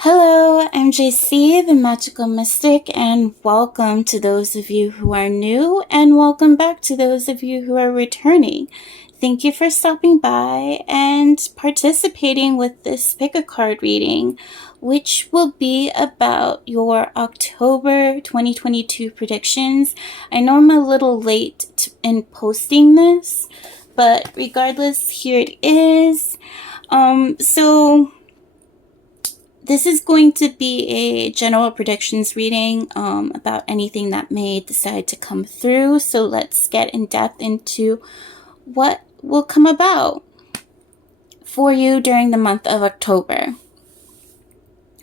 Hello, I'm JC, the Magical Mystic, and welcome to those of you who are new, and welcome back to those of you who are returning. Thank you for stopping by and participating with this pick a card reading, which will be about your October 2022 predictions. I know I'm a little late in posting this, but regardless, here it is. This is going to be a general predictions reading about anything that may decide to come through. So let's get in depth into what will come about for you during the month of October.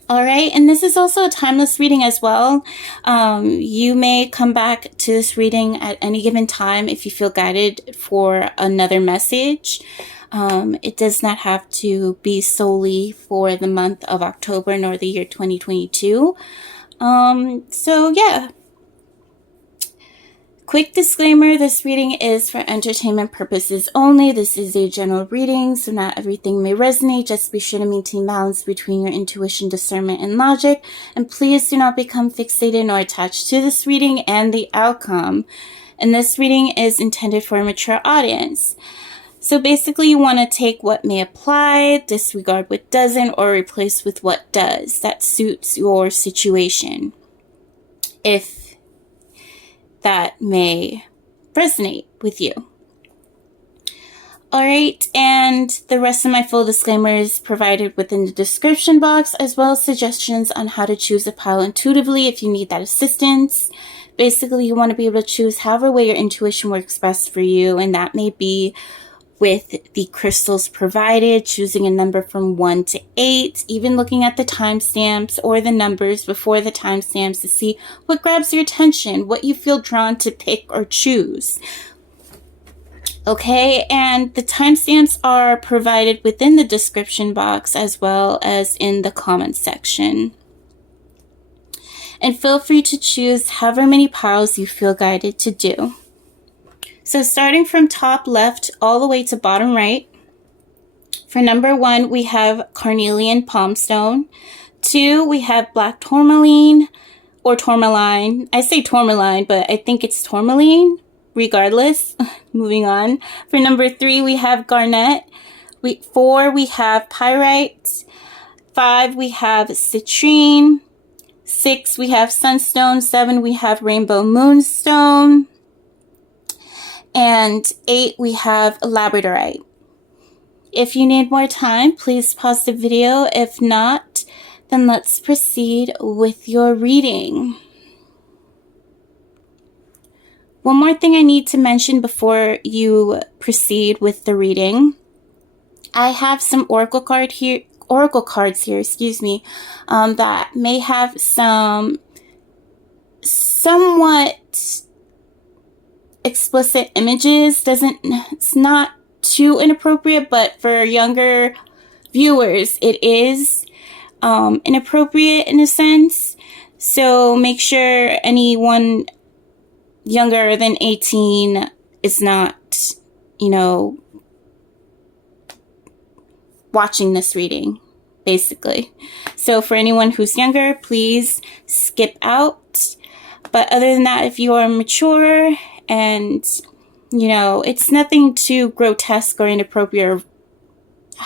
All right, and this is also a timeless reading as well. You may come back to this reading at any given time if you feel guided for another message. It does not have to be solely for the month of October nor the year 2022. So yeah. Quick disclaimer, this reading is for entertainment purposes only. This is a general reading, so not everything may resonate. Just be sure to maintain balance between your intuition, discernment, and logic. And please do not become fixated or attached to this reading and the outcome. And this reading is intended for a mature audience. So basically, you want to take what may apply, disregard what doesn't, or replace with what does. That suits your situation, if that may resonate with you. Alright, and the rest of my full disclaimer is provided within the description box, as well as suggestions on how to choose a pile intuitively if you need that assistance. Basically, you want to be able to choose however way your intuition works best for you, and that may be with the crystals provided, choosing a number from 1 to 8, even looking at the timestamps or the numbers before the timestamps to see what grabs your attention, what you feel drawn to pick or choose. Okay, and the timestamps are provided within the description box as well as in the comment section. And feel free to choose however many piles you feel guided to do. So starting from top left all the way to bottom right, for number 1, we have Carnelian Palmstone. 2, we have Black Tourmaline, or Tourmaline. I say Tourmaline, but I think it's Tourmaline, regardless. Moving on. For number 3, we have Garnet. 4, we have Pyrite. 5, we have Citrine. 6, we have Sunstone. 7, we have Rainbow Moonstone. And 8, we have Labradorite. If you need more time, please pause the video. If not, then let's proceed with your reading. One more thing I need to mention before you proceed with the reading. I have some oracle cards here, that may have some somewhat explicit images. It's not too inappropriate, but for younger viewers it is inappropriate in a sense. So make sure anyone younger than 18 is not, watching this reading, basically. So for anyone who's younger, please skip out. But other than that, if you are mature and, it's nothing too grotesque or inappropriate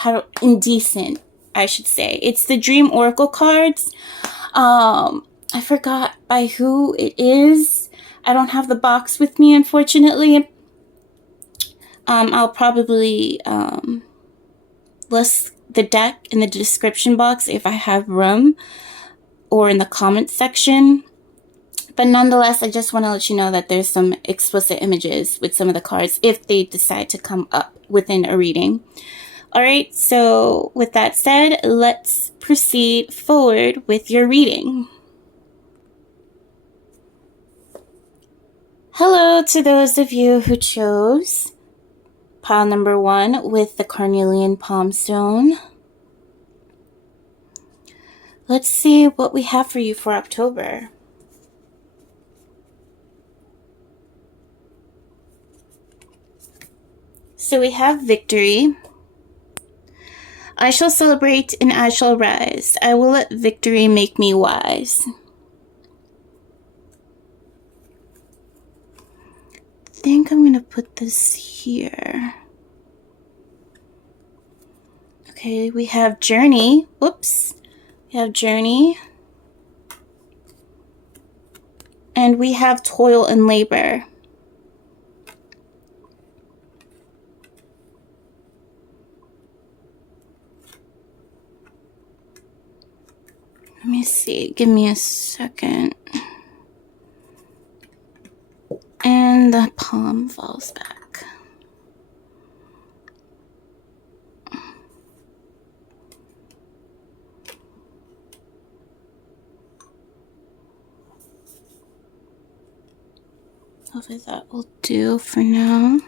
or indecent, I should say. It's the Dream Oracle cards. I forgot by who it is. I don't have the box with me, unfortunately. I'll probably list the deck in the description box if I have room, or in the comments section. But nonetheless, I just want to let you know that there's some explicit images with some of the cards if they decide to come up within a reading. Alright, so with that said, let's proceed forward with your reading. Hello to those of you who chose pile number 1 with the Carnelian Palmstone. Let's see what we have for you for October. So we have Victory, I shall celebrate and I shall rise. I will let victory make me wise. I think I'm going to put this here. Okay, we have journey. Whoops. We have journey. And we have toil and labor. Let me see. Give me a second. And the palm falls back. Hopefully that will do for now.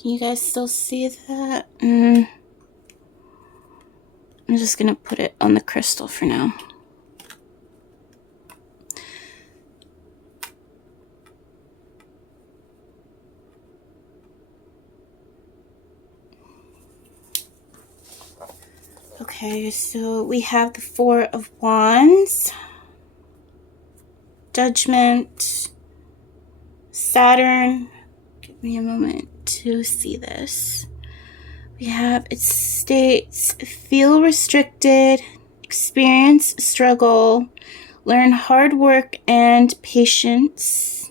Can you guys still see that? I'm just going to put it on the crystal for now. Okay, so we have the Four of Wands, Judgment, Saturn. Give me a moment to see this. We have, it states, feel restricted, experience struggle, learn hard work and patience.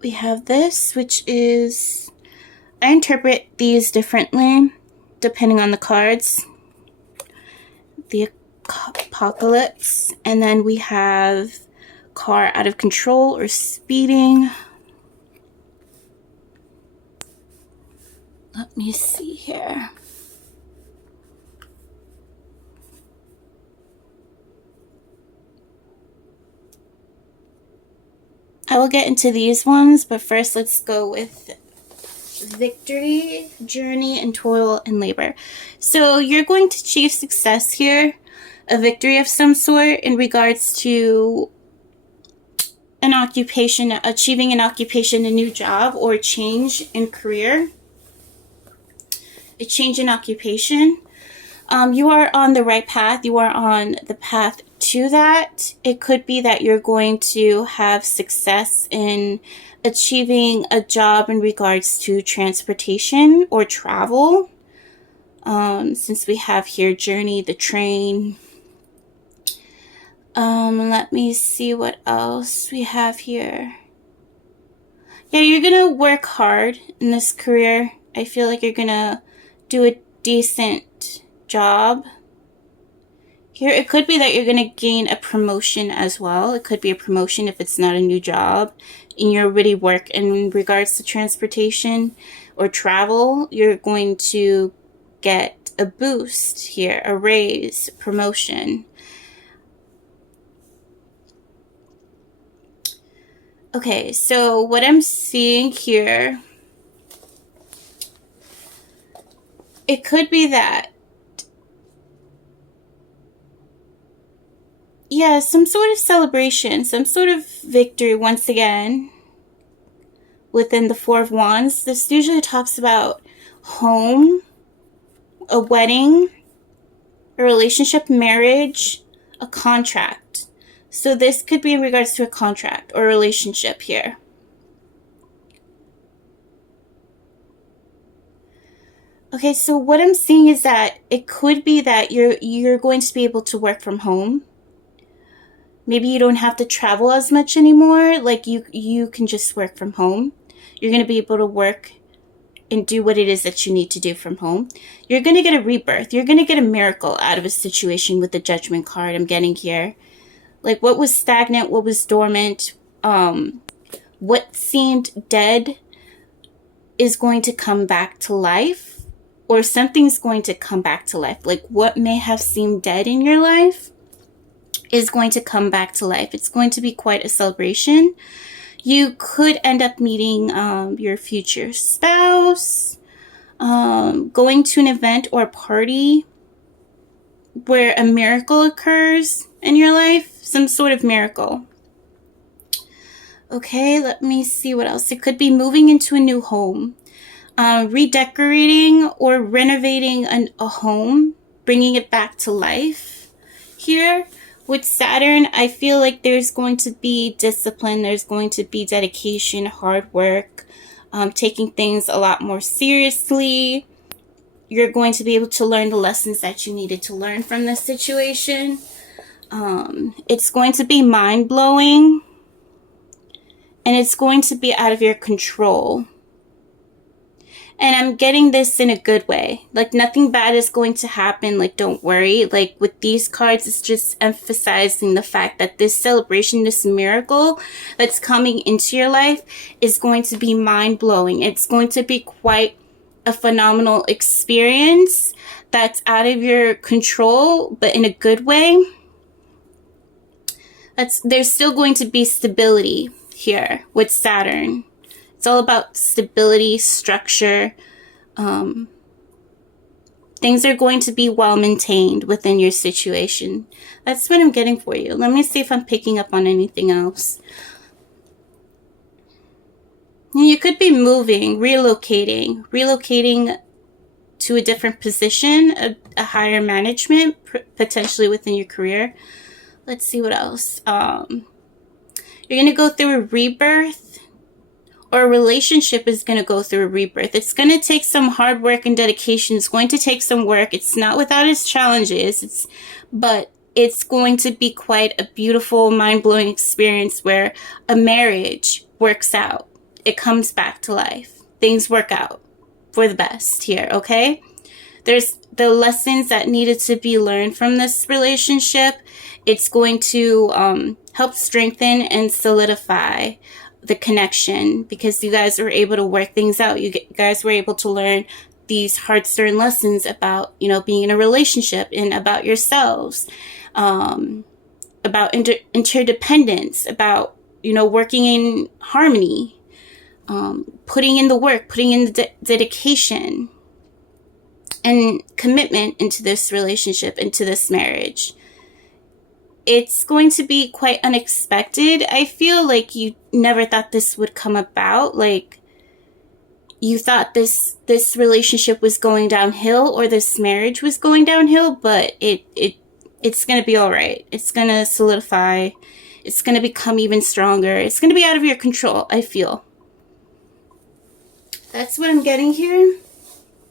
We have this, which is, I interpret these differently depending on the cards. The Apocalypse, and then we have car out of control or speeding. Let me see here. I will get into these ones, but first let's go with victory, journey, and toil and labor. So you're going to achieve success here, a victory of some sort in regards to an occupation, achieving an occupation, a new job, or a change in career, a change in occupation. You are on the right path. You are on the path to that. It could be that you're going to have success in achieving a job in regards to transportation or travel. Since we have here journey, the train. Let me see what else we have here. Yeah, you're gonna work hard in this career. I feel like you're gonna do a decent job. Here, it could be that you're going to gain a promotion as well. It could be a promotion if it's not a new job and you already work in regards to transportation or travel. You're going to get a boost here, a raise, promotion. Okay, so what I'm seeing here, it could be that, yeah, some sort of celebration, some sort of victory once again within the Four of Wands. This usually talks about home, a wedding, a relationship, marriage, a contract. So this could be in regards to a contract or a relationship here. Okay, so what I'm seeing is that it could be that you're going to be able to work from home. Maybe you don't have to travel as much anymore. Like you can just work from home. You're going to be able to work and do what it is that you need to do from home. You're going to get a rebirth. You're going to get a miracle out of a situation with the Judgment card I'm getting here. Like what was stagnant, what was dormant, what seemed dead is going to come back to life, or something's going to come back to life. Like what may have seemed dead in your life is going to come back to life. It's going to be quite a celebration. You could end up meeting your future spouse, going to an event or a party where a miracle occurs in your life, some sort of miracle. Okay, let me see what else. It could be moving into a new home, redecorating or renovating a home, bringing it back to life. Here with Saturn, I feel like there's going to be discipline, there's going to be dedication, hard work, taking things a lot more seriously. You're going to be able to learn the lessons that you needed to learn from this situation. It's going to be mind-blowing, and it's going to be out of your control. And I'm getting this in a good way. Like, nothing bad is going to happen. Like, don't worry. Like, with these cards, it's just emphasizing the fact that this celebration, this miracle that's coming into your life is going to be mind-blowing. It's going to be quite a phenomenal experience that's out of your control, but in a good way. There's still going to be stability here with Saturn. It's all about stability, structure. Things are going to be well maintained within your situation. That's what I'm getting for you. Let me see if I'm picking up on anything else. You could be moving, relocating to a different position, a higher management, potentially within your career. Let's see what else. You're going to go through a rebirth, or a relationship is going to go through a rebirth. It's going to take some hard work and dedication. It's going to take some work. It's not without its challenges, but it's going to be quite a beautiful, mind-blowing experience where a marriage works out. It comes back to life. Things work out for the best here, okay? There's the lessons that needed to be learned from this relationship. It's going to help strengthen and solidify the connection, because you guys were able to work things out. You guys were able to learn these hard, stern lessons about, being in a relationship and about yourselves, about interdependence, about, working in harmony, putting in the work, putting in the dedication and commitment into this relationship, into this marriage. It's going to be quite unexpected. I feel like you never thought this would come about. Like, you thought this relationship was going downhill, or this marriage was going downhill, but it's going to be all right. It's going to solidify. It's going to become even stronger. It's going to be out of your control, I feel. That's what I'm getting here.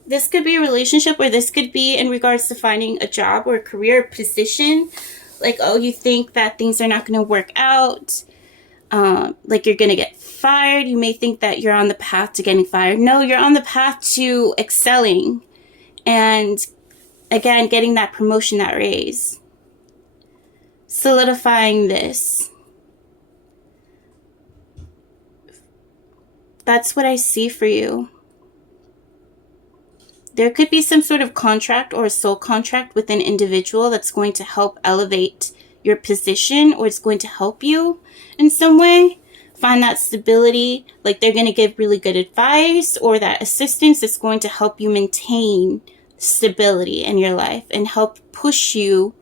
This could be a relationship, or this could be in regards to finding a job or a career position. Like, you think that things are not going to work out. Like, you're going to get fired. You may think that you're on the path to getting fired. No, you're on the path to excelling. And, again, getting that promotion, that raise. Solidifying this. That's what I see for you. There could be some sort of contract or a soul contract with an individual that's going to help elevate your position, or it's going to help you in some way find that stability. Like, they're going to give really good advice or that assistance that's going to help you maintain stability in your life and help push you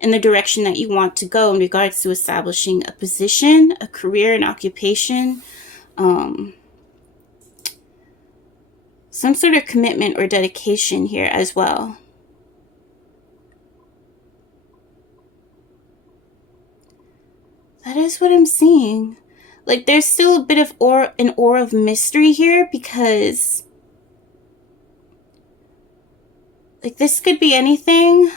in the direction that you want to go in regards to establishing a position, a career, an occupation, some sort of commitment or dedication here as well. That is what I'm seeing. Like, there's still a bit of an aura of mystery here, because, like, this could be anything.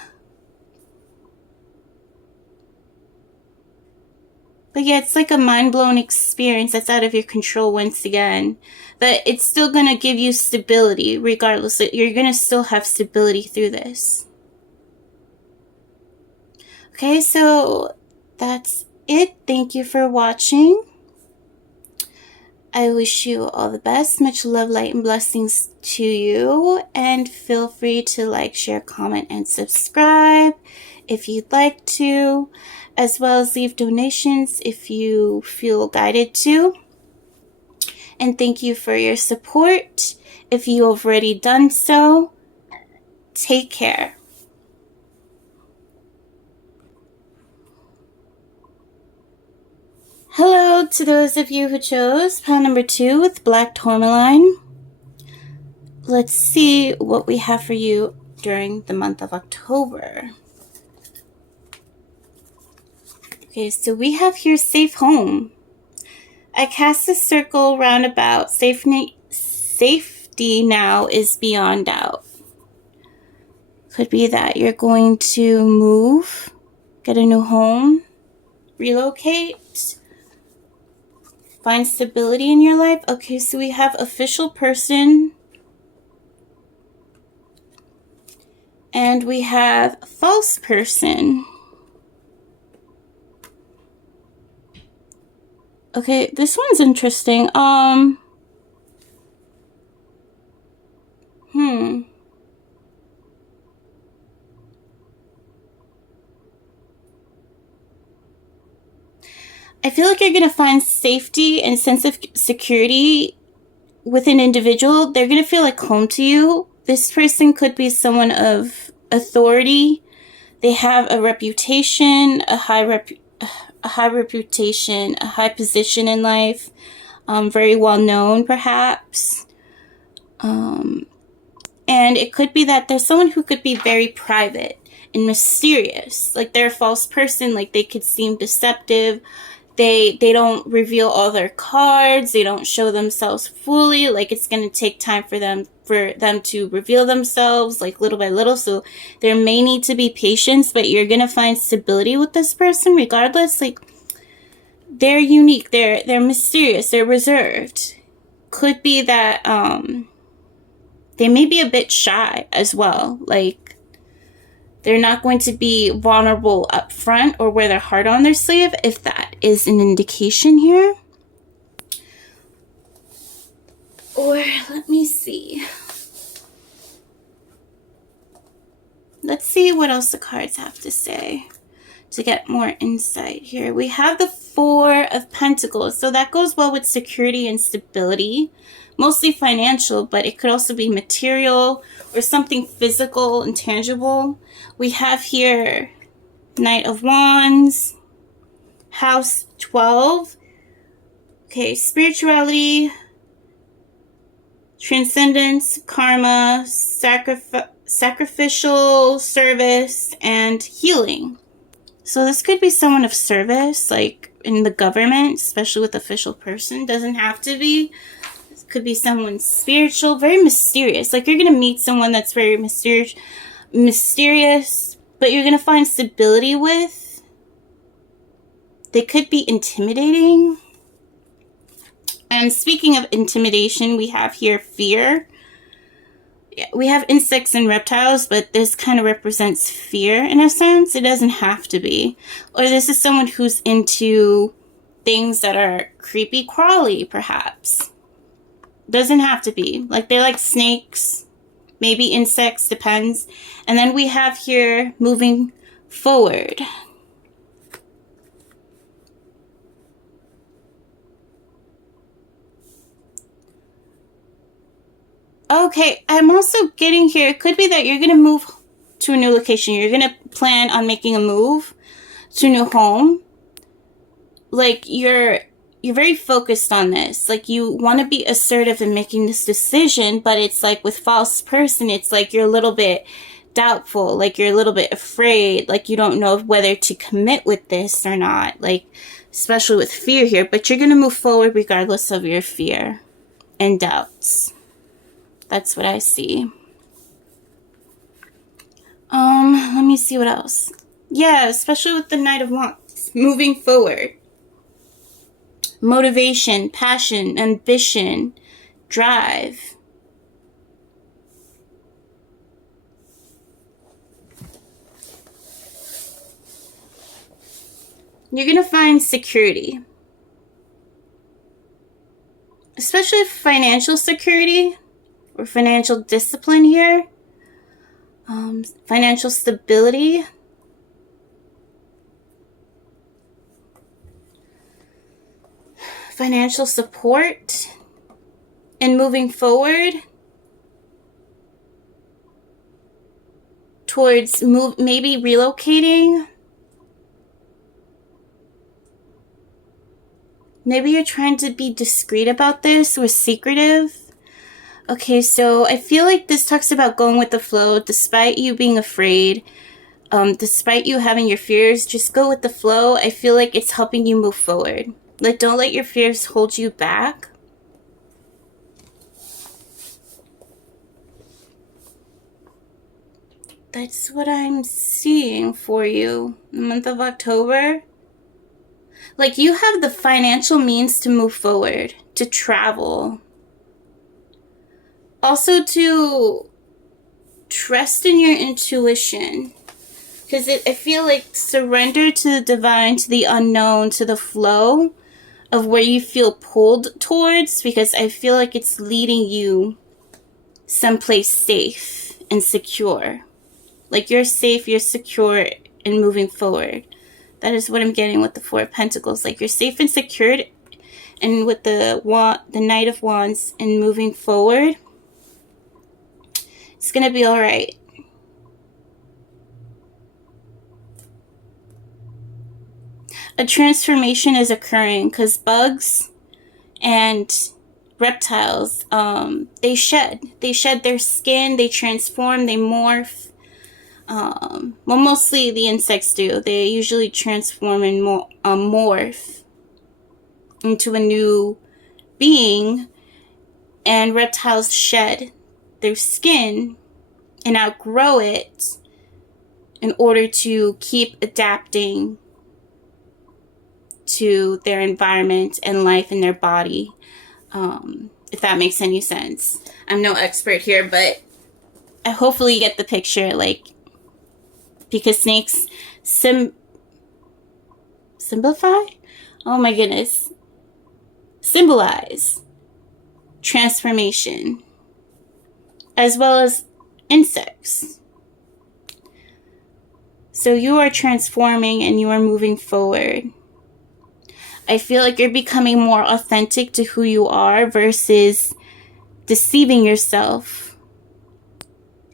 But yeah, it's like a mind-blowing experience that's out of your control once again. But it's still going to give you stability regardless. You're going to still have stability through this. Okay, so that's it. Thank you for watching. I wish you all the best. Much love, light, and blessings to you. And feel free to like, share, comment, and subscribe if you'd like to, as well as leave donations if you feel guided to. And thank you for your support. If you have already done so, take care. Hello to those of you who chose pile number 2 with black tourmaline. Let's see what we have for you during the month of October. Okay, so we have here safe home. I cast a circle round about. Safety now is beyond doubt. Could be that you're going to move, get a new home, relocate, find stability in your life. Okay, so we have official person. And we have false person. Okay, this one's interesting. I feel like you're going to find safety and sense of security with an individual. They're going to feel like home to you. This person could be someone of authority. They have a reputation, a high reputation, a high position in life, very well known perhaps. And it could be that there's someone who could be very private and mysterious. Like they're a false person, like they could seem deceptive. They don't reveal all their cards. They don't show themselves fully. Like it's going to take time for them to reveal themselves, like little by little. So there may need to be patience, but you're going to find stability with this person regardless. Like they're unique. They're mysterious. They're reserved. Could be that they may be a bit shy as well. Like they're not going to be vulnerable up front or wear their heart on their sleeve, if that is an indication here. Or let me see. Let's see what else the cards have to say to get more insight here. We have the 4 of Pentacles. So that goes well with security and stability. Mostly financial, but it could also be material or something physical and tangible. We have here Knight of Wands, House 12. Okay, spirituality, transcendence, karma, sacrificial service, and healing. So this could be someone of service, like in the government, especially with official person. Doesn't have to be. Could be someone spiritual, very mysterious. Like you're going to meet someone that's very mysterious, but you're going to find stability with. They could be intimidating. And speaking of intimidation, we have here fear. Yeah, we have insects and reptiles, but this kind of represents fear in a sense. It doesn't have to be. Or this is someone who's into things that are creepy crawly, perhaps. Doesn't have to be. Like they like snakes, maybe insects, depends. And then we have here moving forward. Okay, I'm also getting here, it could be that you're going to move to a new location. You're going to plan on making a move to a new home. Like you're very focused on this. Like you want to be assertive in making this decision, but it's like with false person, it's like you're a little bit doubtful. Like you're a little bit afraid. Like you don't know whether to commit with this or not. Like especially with fear here, but you're going to move forward regardless of your fear and doubts. That's what I see. Let me see what else. Yeah, especially with the Knight of Wands. Moving forward. Motivation, passion, ambition, drive. You're going to find security. Especially financial security or financial discipline here. Financial stability. Financial support. And moving forward towards maybe relocating. Maybe you're trying to be discreet about this or secretive. Okay, so I feel like this talks about going with the flow despite you being afraid. Despite you having your fears, just go with the flow. I feel like it's helping you move forward. Like, don't let your fears hold you back. That's what I'm seeing for you. The month of October. Like, you have the financial means to move forward, to travel. Also to trust in your intuition. Because I feel like surrender to the divine, to the unknown, to the flow of where you feel pulled towards. Because I feel like it's leading you someplace safe and secure. Like, you're safe, you're secure, and moving forward. That is what I'm getting with the Four of Pentacles. Like, you're safe and secured, and with the Knight of Wands and moving forward, it's going to be all right. A transformation is occurring because bugs and reptiles, they shed their skin, they transform, they morph. Well, mostly the insects do. They usually transform and morph into a new being, and reptiles shed their skin and outgrow it in order to keep adapting to their environment and life in their body, if that makes any sense. I'm no expert here, but hopefully you get the picture, like, because snakes simplify? Oh my goodness. Symbolize transformation, as well as insects. So you are transforming and you are moving forward. I feel like you're becoming more authentic to who you are versus deceiving yourself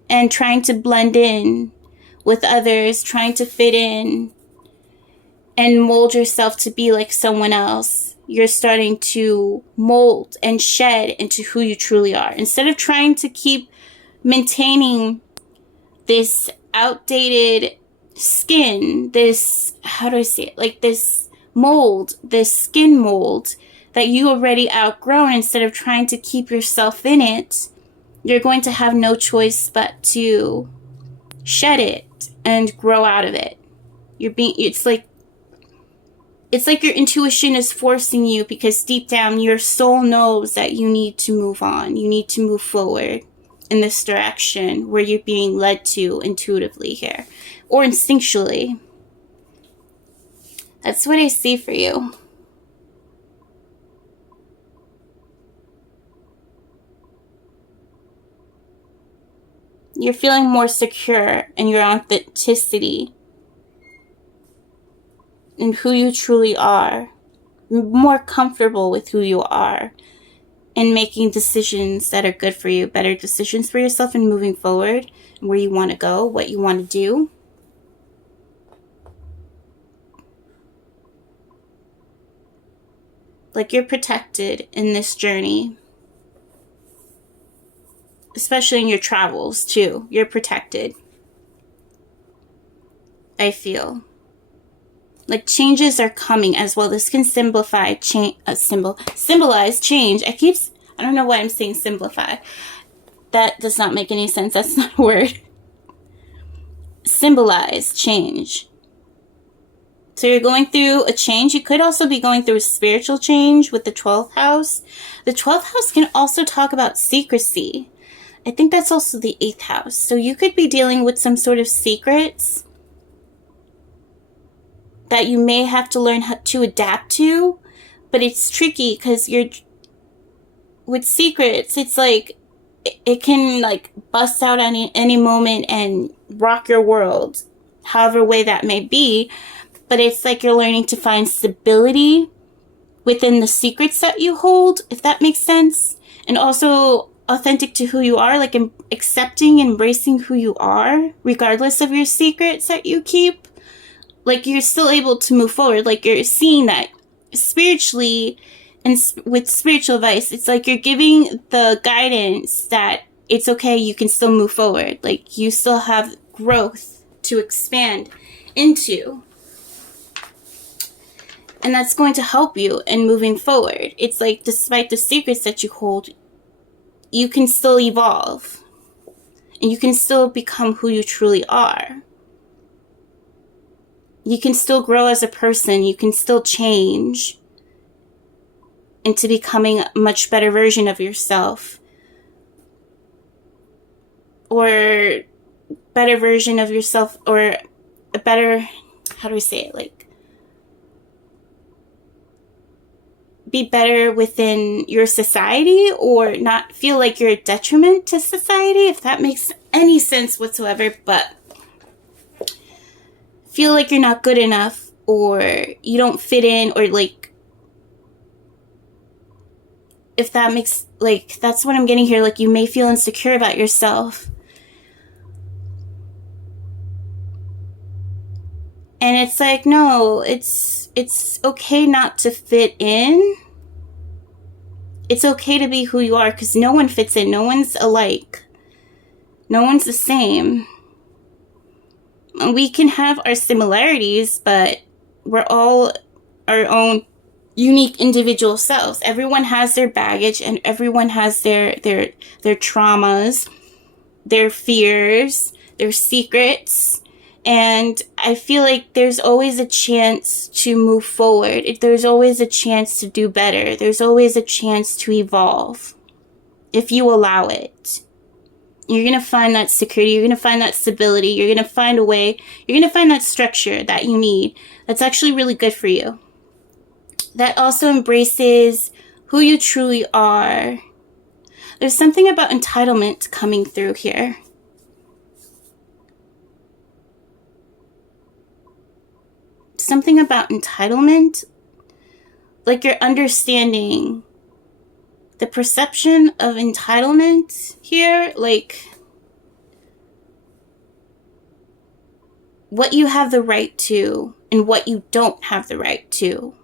and trying to blend in with others, trying to fit in and mold yourself to be like someone else. You're starting to mold and shed into who you truly are. Instead of trying to keep maintaining this outdated skin, this, how do I say it? Like this mold, this skin mold that you already outgrown, instead of trying to keep yourself in it, you're going to have no choice but to shed it and grow out of it. It's like your intuition is forcing you, because deep down your soul knows that you need to move on. You need to move forward in this direction where you're being led to intuitively here, or instinctually. That's what I see for you. You're feeling more secure in your authenticity and who you truly are. More comfortable with who you are, and making decisions that are good for you, better decisions for yourself, and moving forward and where you want to go, what you want to do. Like, you're protected in this journey. Especially in your travels, too. You're protected. I feel. Like, changes are coming as well. This can symbolize change. I don't know why I'm saying simplify. That does not make any sense. That's not a word. Symbolize change. So you're going through a change. You could also be going through a spiritual change with the 12th house. The 12th house can also talk about secrecy. I think that's also the 8th house. So you could be dealing with some sort of secrets that you may have to learn how to adapt to. But it's tricky because with secrets, it's like it can like bust out any moment and rock your world, however way that may be. But it's like you're learning to find stability within the secrets that you hold, if that makes sense. And also authentic to who you are, like accepting and embracing who you are, regardless of your secrets that you keep. Like, you're still able to move forward. Like, you're seeing that spiritually and with spiritual advice, it's like you're giving the guidance that it's okay, you can still move forward. Like, you still have growth to expand into. And that's going to help you in moving forward. It's like, despite the secrets that you hold, you can still evolve. And you can still become who you truly are. You can still grow as a person. You can still change into becoming a much better version of yourself. Or better version of yourself, or a better, how do I say it? Like, be better within your society, or not feel like you're a detriment to society, if that makes any sense whatsoever. But feel like you're not good enough, or you don't fit in, or like, if that makes, like, that's what I'm getting here. Like, you may feel insecure about yourself. And it's like, no, it's okay not to fit in. It's okay to be who you are, because no one fits in. No one's alike. No one's the same. We can have our similarities, but we're all our own unique individual selves. Everyone has their baggage, and everyone has their traumas, their fears, their secrets. And I feel like there's always a chance to move forward. There's always a chance to do better. There's always a chance to evolve if you allow it. You're going to find that security. You're going to find that stability. You're going to find a way. You're going to find that structure that you need. That's actually really good for you. That also embraces who you truly are. There's something about entitlement coming through here. Something about entitlement, like you're understanding the perception of entitlement here, like what you have the right to and what you don't have the right to.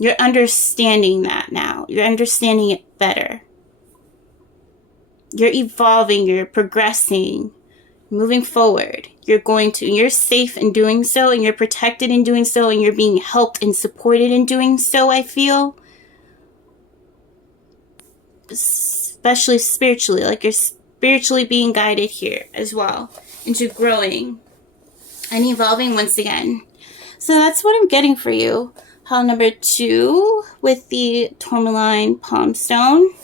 You're understanding that now. You're understanding it better. You're evolving, you're progressing, moving forward. You're safe in doing so, and you're protected in doing so, and you're being helped and supported in doing so, I feel. Especially spiritually, like you're spiritually being guided here as well into growing and evolving once again. So that's what I'm getting for you. Pile number 2 with the Tourmaline Palm Stone.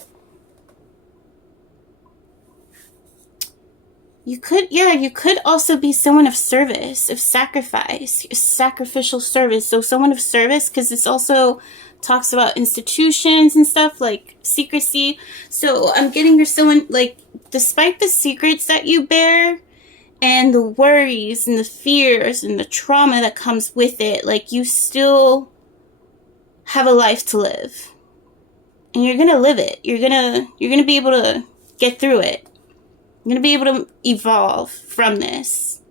You could also be someone of service, of sacrifice, sacrificial service. So someone of service, because this also talks about institutions and stuff, like secrecy. So I'm getting you're someone, like, despite the secrets that you bear and the worries and the fears and the trauma that comes with it, like, you still have a life to live. And you're going to live it. You're going to be able to get through it. You're going to be able to evolve from this.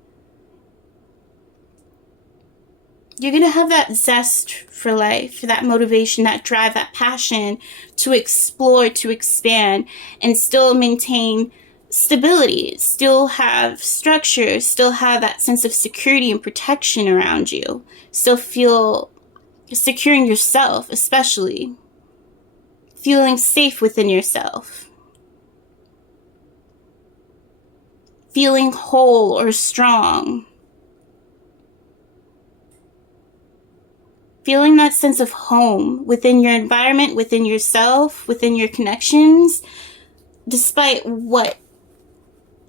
You're going to have that zest for life, that motivation, that drive, that passion to explore, to expand, and still maintain stability, still have structure, still have that sense of security and protection around you, still feel secure in yourself, especially feeling safe within yourself. Feeling whole or strong. Feeling that sense of home within your environment, within yourself, within your connections, despite what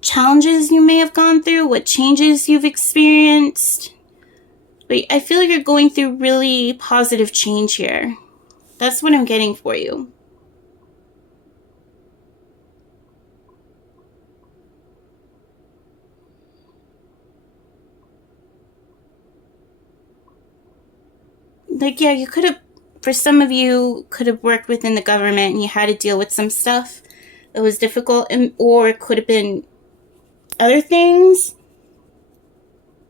challenges you may have gone through, what changes you've experienced. But I feel like you're going through really positive change here. That's what I'm getting for you. Like, yeah, you could have, for some of you, could have worked within the government and you had to deal with some stuff that was difficult, or it could have been other things.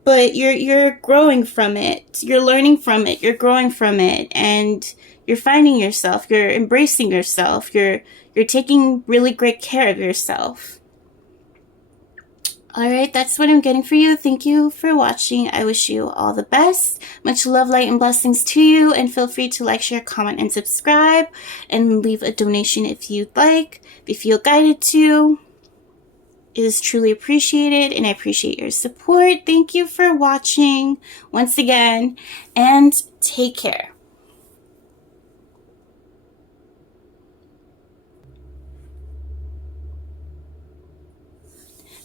but you're growing from it. You're learning from it. You're growing from it, and you're finding yourself. You're embracing yourself. You're taking really great care of yourself. All right, that's what I'm getting for you. Thank you for watching. I wish you all the best. Much love, light, and blessings to you. And feel free to like, share, comment, and subscribe. And leave a donation if you'd like. If you feel guided to. It is truly appreciated, and I appreciate your support. Thank you for watching once again, and take care.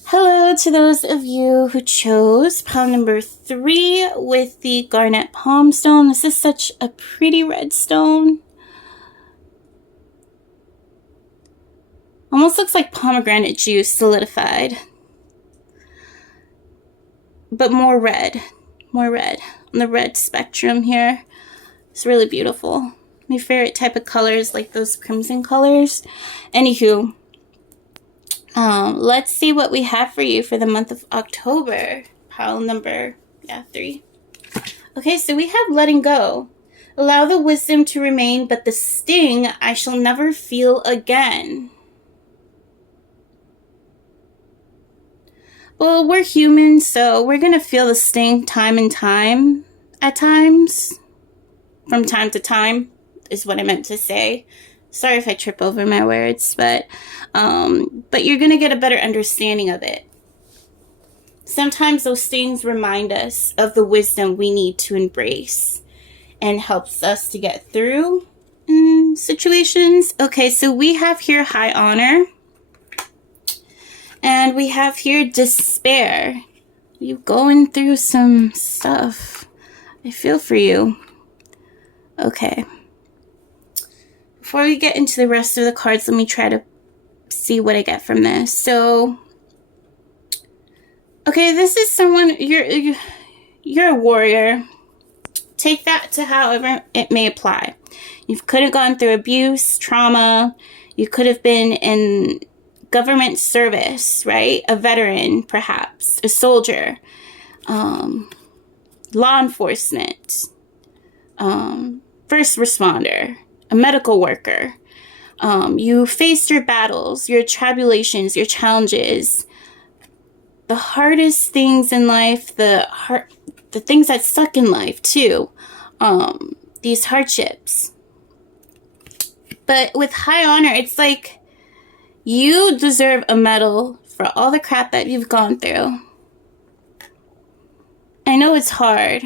Hello to those of you who chose pile number 3 with the Garnet Palm Stone. This is such a pretty red stone. Almost looks like pomegranate juice solidified. But more red. More red. On the red spectrum here. It's really beautiful. My favorite type of colors, like those crimson colors. Anywho. Let's see what we have for you for the month of October. Pile number 3. Okay, so we have letting go. Allow the wisdom to remain, but the sting I shall never feel again. Well, we're human, so we're going to feel the sting time and time at times. From time to time is what I meant to say. Sorry if I trip over my words, but you're going to get a better understanding of it. Sometimes those things remind us of the wisdom we need to embrace and helps us to get through situations. Okay, so we have here high honor. And we have here despair. You going through some stuff. I feel for you. Okay. Before we get into the rest of the cards, let me try to see what I get from this. So, okay, this is someone, you're a warrior. Take that to however it may apply. You could have gone through abuse, trauma. You could have been in government service, right? A veteran, perhaps. A soldier. Law enforcement. First responder. A medical worker. You faced your battles, your tribulations, your challenges. The hardest things in life, the things that suck in life too. These hardships. But with high honor, it's like you deserve a medal for all the crap that you've gone through. I know it's hard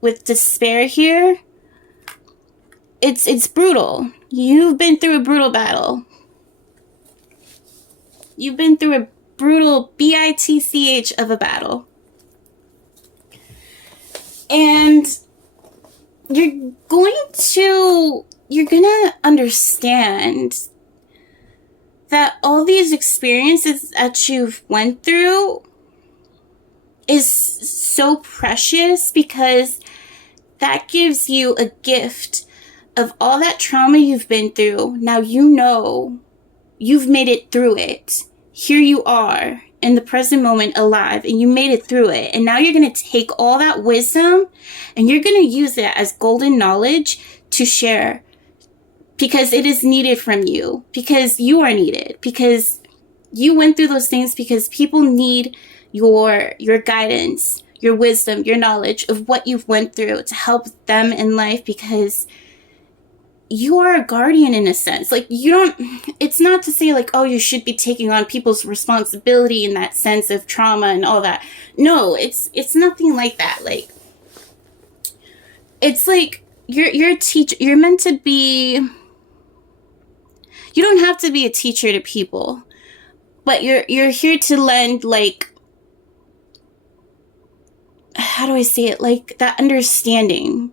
with despair here. It's brutal. You've been through a brutal battle. You've been through a brutal bitch of a battle. And you're gonna understand that all these experiences that you've went through is so precious, because that gives you a gift of all that trauma you've been through. Now you know you've made it through it. Here you are in the present moment, alive, and you made it through it. And now you're going to take all that wisdom and you're going to use it as golden knowledge to share, because it is needed from you, because you are needed, because you went through those things, because people need your guidance, your wisdom, your knowledge of what you've went through to help them in life, because you are a guardian in a sense. Like, it's not to say like, oh, you should be taking on people's responsibility in that sense of trauma and all that. No, it's nothing like that. Like, it's like you're a teacher. You're meant to be, you don't have to be a teacher to people, but you're here to lend, like, how do I say it? Like, that understanding.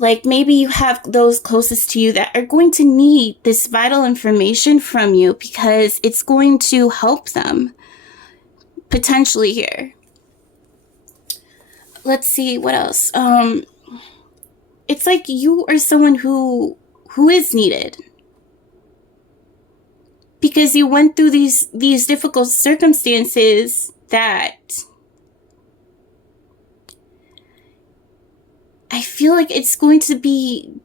Like, maybe you have those closest to you that are going to need this vital information from you, because it's going to help them potentially here. Let's see what else. It's like you are someone who is needed, because you went through these difficult circumstances that I feel like it's going to be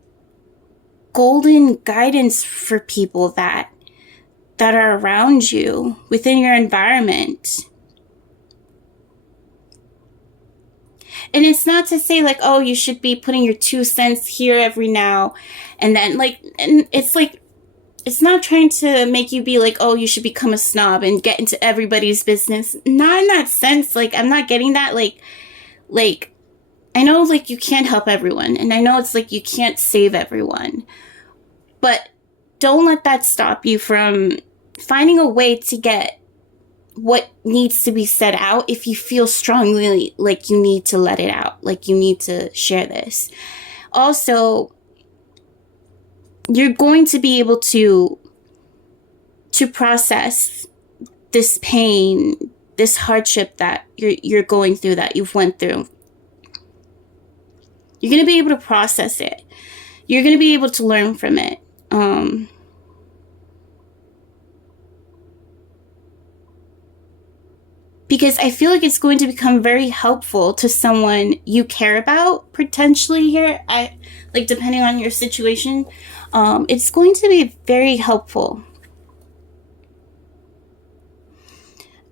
golden guidance for people that are around you within your environment. And it's not to say like, oh, you should be putting your 2 cents here every now and then, like, and it's like, it's not trying to make you be like, oh, you should become a snob and get into everybody's business. Not in that sense. Like, I'm not getting that. Like, I know, like, you can't help everyone. And I know it's like you can't save everyone. But don't let that stop you from finding a way to get what needs to be said out if you feel strongly like you need to let it out. Like, you need to share this. Also, you're going to be able to process this pain, this hardship that you're going through, that you've went through. You're going to be able to process it. You're going to be able to learn from it. Because I feel like it's going to become very helpful to someone you care about, potentially here. Like, depending on your situation, it's going to be very helpful.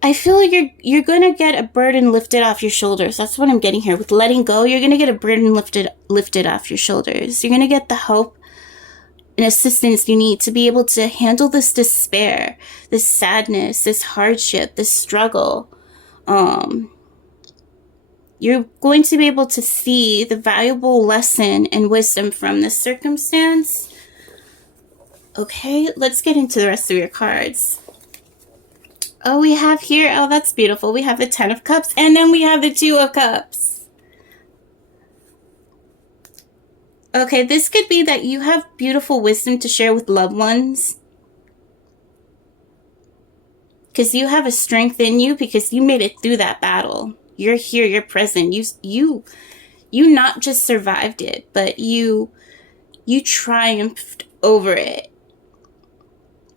I feel like you're going to get a burden lifted off your shoulders. That's what I'm getting here. With letting go, you're going to get a burden lifted off your shoulders. You're going to get the help and assistance you need to be able to handle this despair, this sadness, this hardship, this struggle. You're going to be able to see the valuable lesson and wisdom from this circumstance. Okay, let's get into the rest of your cards. Oh, we have here, oh, that's beautiful. We have the 10 of Cups, and then we have the 2 of Cups. Okay, this could be that you have beautiful wisdom to share with loved ones. Because you have a strength in you, because you made it through that battle. You're here, you're present. You not just survived it, but you triumphed over it.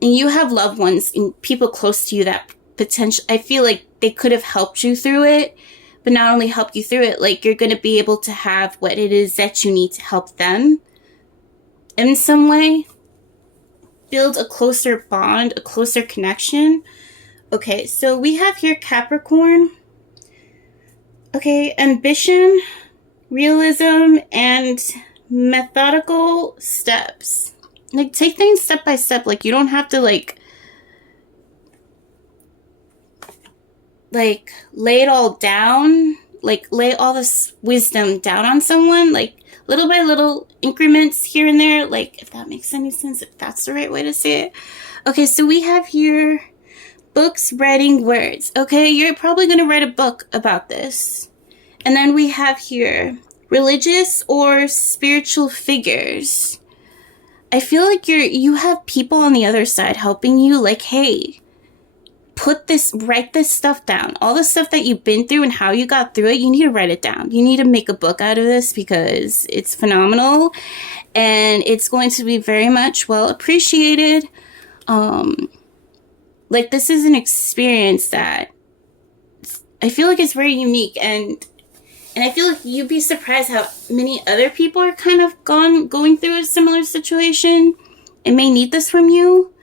And you have loved ones and people close to you that potentially, I feel like they could have helped you through it, but not only help you through it, like, you're going to be able to have what it is that you need to help them in some way. Build a closer bond, a closer connection. Okay, so we have here Capricorn. Okay, ambition, realism, and methodical steps. Like, take things step by step. Like, you don't have to, like lay it all down. Like, lay all this wisdom down on someone. Like, little by little increments here and there. Like, if that makes any sense, if that's the right way to say it. Okay, so we have here books, writing, words. Okay, you're probably going to write a book about this. And then we have here religious or spiritual figures. I feel like you have people on the other side helping you, like, hey, write this stuff down. All the stuff that you've been through and how you got through it, you need to write it down. You need to make a book out of this because it's phenomenal and it's going to be very much well appreciated. Like, this is an experience that I feel like is very unique, and I feel like you'd be surprised how many other people are kind of going through a similar situation and may need this from you.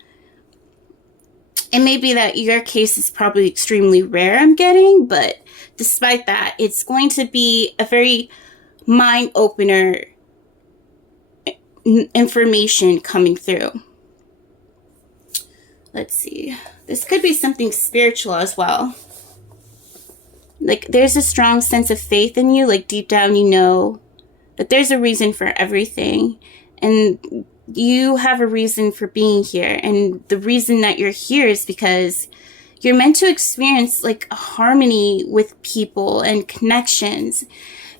It may be that your case is probably extremely rare, I'm getting, but despite that, it's going to be a very mind-opener information coming through. Let's see. This could be something spiritual as well. Like, there's a strong sense of faith in you. Like, deep down, you know that there's a reason for everything. And you have a reason for being here. And the reason that you're here is because you're meant to experience, like, a harmony with people and connections.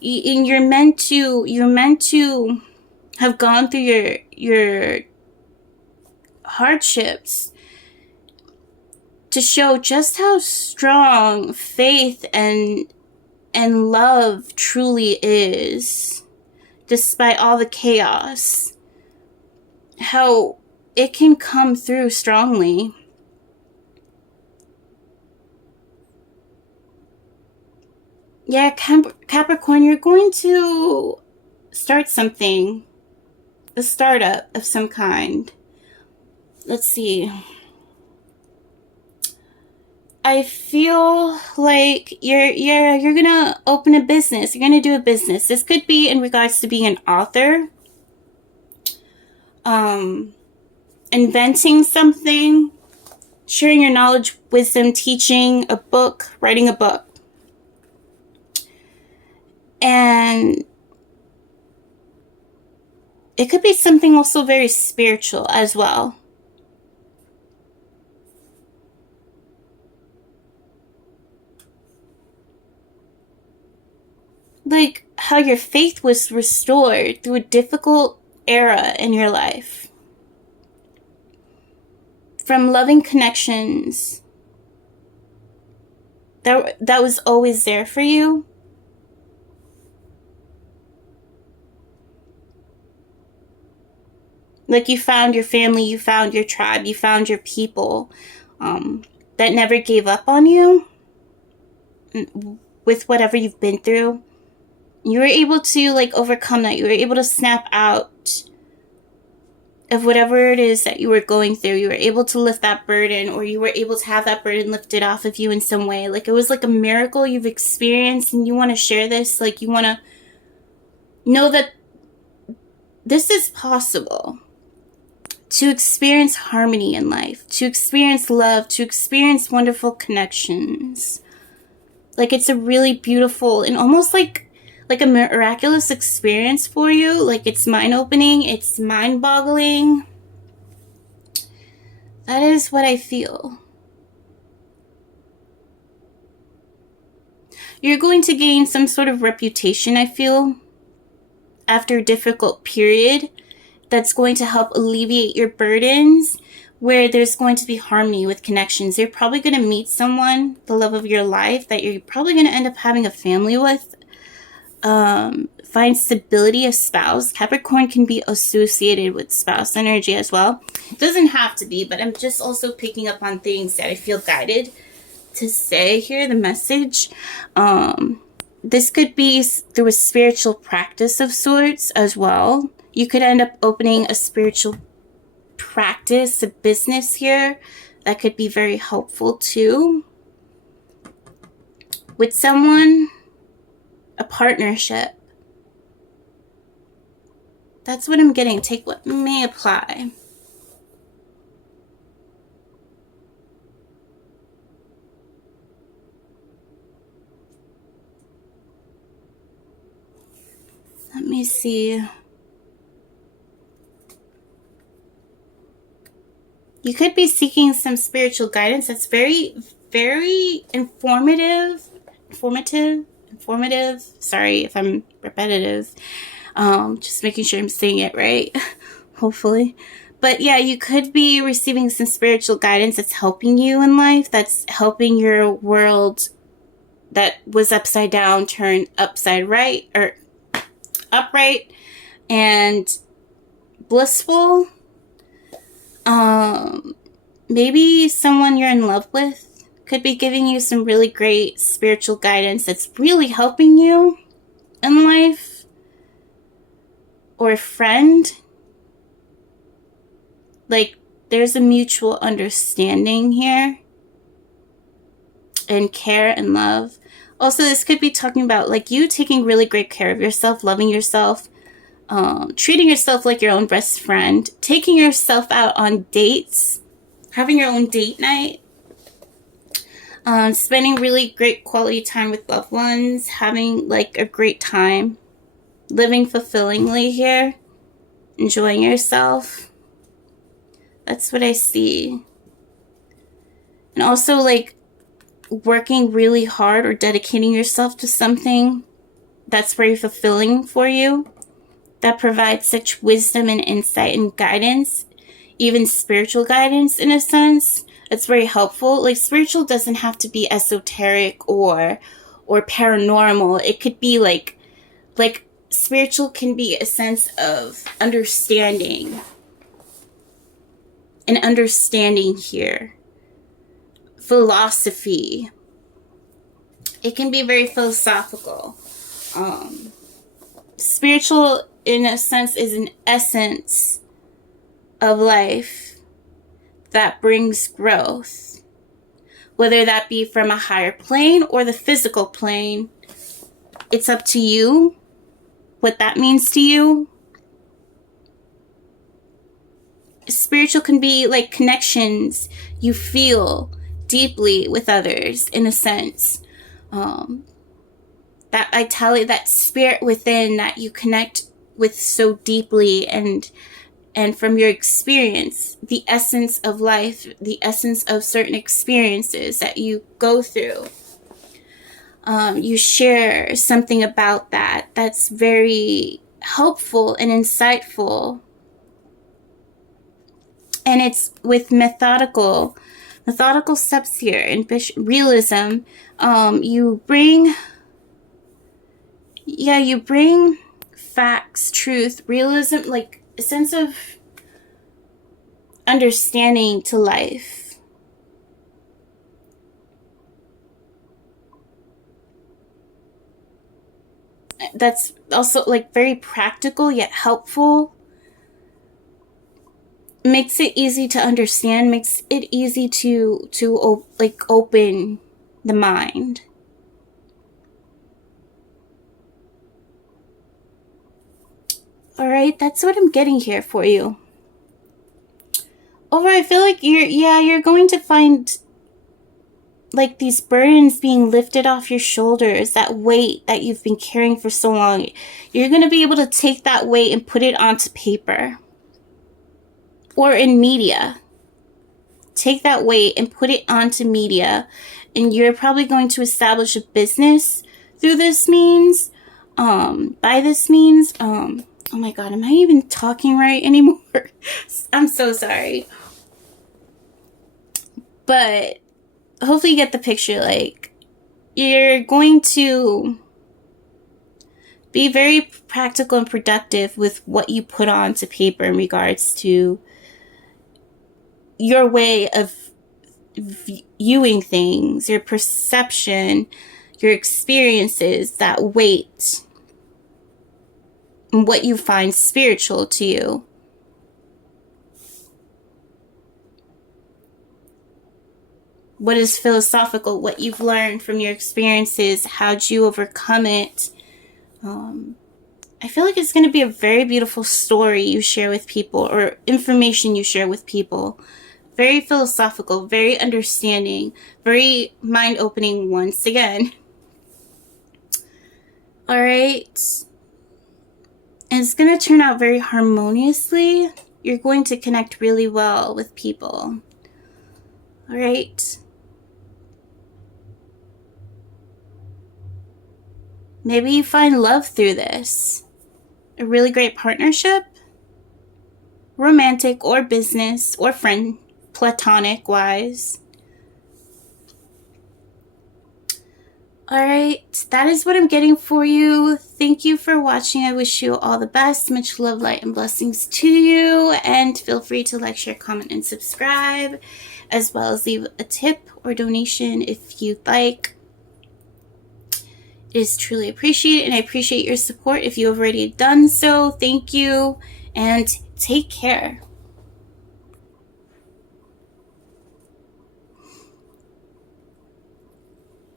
And you're meant to have gone through your hardships to show just how strong faith and love truly is, despite all the chaos. How it can come through strongly. Yeah, Capricorn, you're going to start something, a startup of some kind. Let's see. I feel like you're gonna open a business. You're gonna do a business. This could be in regards to being an author, inventing something, sharing your knowledge, wisdom, teaching a book, writing a book. And it could be something also very spiritual as well. Like how your faith was restored through a difficult era in your life. From loving connections that was always there for you. Like you found your family, you found your tribe, you found your people that never gave up on you with whatever you've been through. You were able to like overcome that. You were able to snap out of whatever it is that you were going through. You were able to lift that burden, or you were able to have that burden lifted off of you in some way. Like it was like a miracle you've experienced, and you want to share this. Like you want to know that this is possible. To experience harmony in life, to experience love, to experience wonderful connections. Like it's a really beautiful and almost like a miraculous experience for you. Like it's mind-opening, it's mind-boggling. That is what I feel. You're going to gain some sort of reputation, I feel, after a difficult period. That's going to help alleviate your burdens, where there's going to be harmony with connections. You're probably going to meet someone, the love of your life, that you're probably going to end up having a family with. Find stability, a spouse. Capricorn can be associated with spouse energy as well. It doesn't have to be, but I'm just also picking up on things that I feel guided to say here, the message. This could be through a spiritual practice of sorts as well. You could end up opening a spiritual practice, a business here that could be very helpful too. With someone, a partnership. That's what I'm getting. Take what may apply. Let me see. You could be seeking some spiritual guidance that's very, very informative. Sorry if I'm repetitive. Just making sure I'm saying it right. Hopefully. But yeah, you could be receiving some spiritual guidance that's helping you in life. That's helping your world that was upside down turn upside right, or upright and blissful. Maybe someone you're in love with could be giving you some really great spiritual guidance that's really helping you in life. Or a friend. Like, there's a mutual understanding here. And care and love. Also, this could be talking about, like, you taking really great care of yourself, loving yourself, treating yourself like your own best friend, taking yourself out on dates, having your own date night, spending really great quality time with loved ones, having, like, a great time, living fulfillingly here, enjoying yourself. That's what I see. And also, like, working really hard or dedicating yourself to something that's very fulfilling for you, that provides such wisdom and insight and guidance, even spiritual guidance in a sense. It's very helpful. Like, spiritual doesn't have to be esoteric or paranormal. It could be like spiritual can be a sense of understanding. An understanding here. Philosophy. It can be very philosophical. spiritual, in a sense, is an essence of life that brings growth, whether that be from a higher plane or the physical plane. It's up to you what that means to you. Spiritual can be like connections you feel deeply with others, in a sense. That vitality, that spirit within that you connect with so deeply, and from your experience, the essence of life, the essence of certain experiences that you go through. You share something about that that's very helpful and insightful. And it's with methodical steps here in realism. You bring facts, truth, realism, like a sense of understanding to life. That's also like very practical yet helpful. Makes it easy to understand, makes it easy to like open the mind. All right, that's what I'm getting here for you. Over, I feel like you're going to find like these burdens being lifted off your shoulders, that weight that you've been carrying for so long. You're going to be able to take that weight and put it onto paper or in media. Take that weight and put it onto media, and you're probably going to establish a business through this means, by this means. Oh my God, am I even talking right anymore? I'm so sorry. But hopefully you get the picture. Like, you're going to be very practical and productive with what you put onto paper in regards to your way of viewing things, your perception, your experiences, that weight, and what you find spiritual to you. What is philosophical, what you've learned from your experiences, how'd you overcome it. I feel like it's going to be a very beautiful story you share with people, or information you share with people. Very philosophical, very understanding, very mind-opening once again. All right. And it's going to turn out very harmoniously. You're going to connect really well with people. All right. Maybe you find love through this. A really great partnership. Romantic or business or friend, platonic wise. Alright, that is what I'm getting for you. Thank you for watching. I wish you all the best. Much love, light, and blessings to you. And feel free to like, share, comment, and subscribe, as well as leave a tip or donation if you'd like. It is truly appreciated, and I appreciate your support if you have already done so. Thank you, and take care.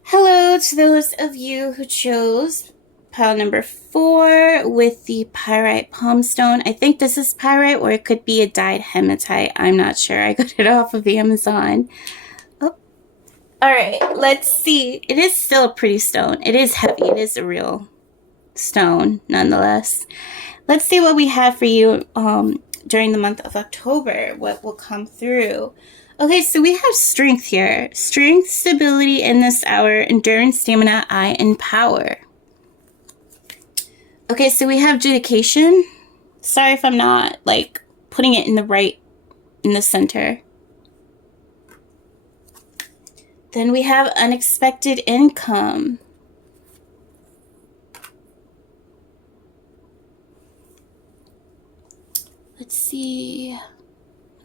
Hello to those of you who chose pile number 4 with the Pyrite Palmstone. I think this is Pyrite, or it could be a dyed hematite. I'm not sure. I got it off of Amazon. Oh. Alright, let's see. It is still a pretty stone. It is heavy. It is a real stone, nonetheless. Let's see what we have for you during the month of October. What will come through. Okay, so we have strength here. Strength, stability in this hour, endurance, stamina, eye, and power. Okay, so we have adjudication. Sorry if I'm not, like, putting it in the center. Then we have unexpected income. Let's see.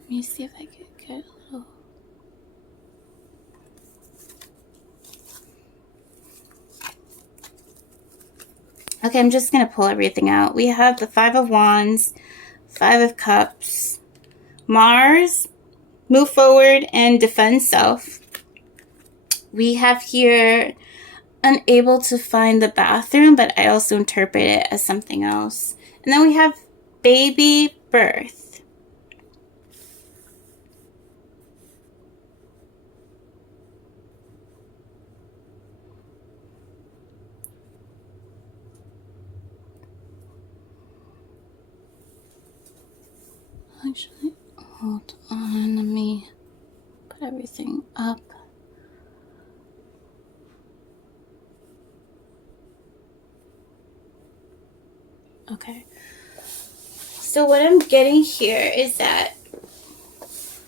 Let me see if I can get a little. Okay, I'm just going to pull everything out. We have the Five of Wands, Five of Cups, Mars, move forward and defend self. We have here unable to find the bathroom, but I also interpret it as something else. And then we have baby birth. Actually, hold on, let me put everything up. Okay. So what I'm getting here is that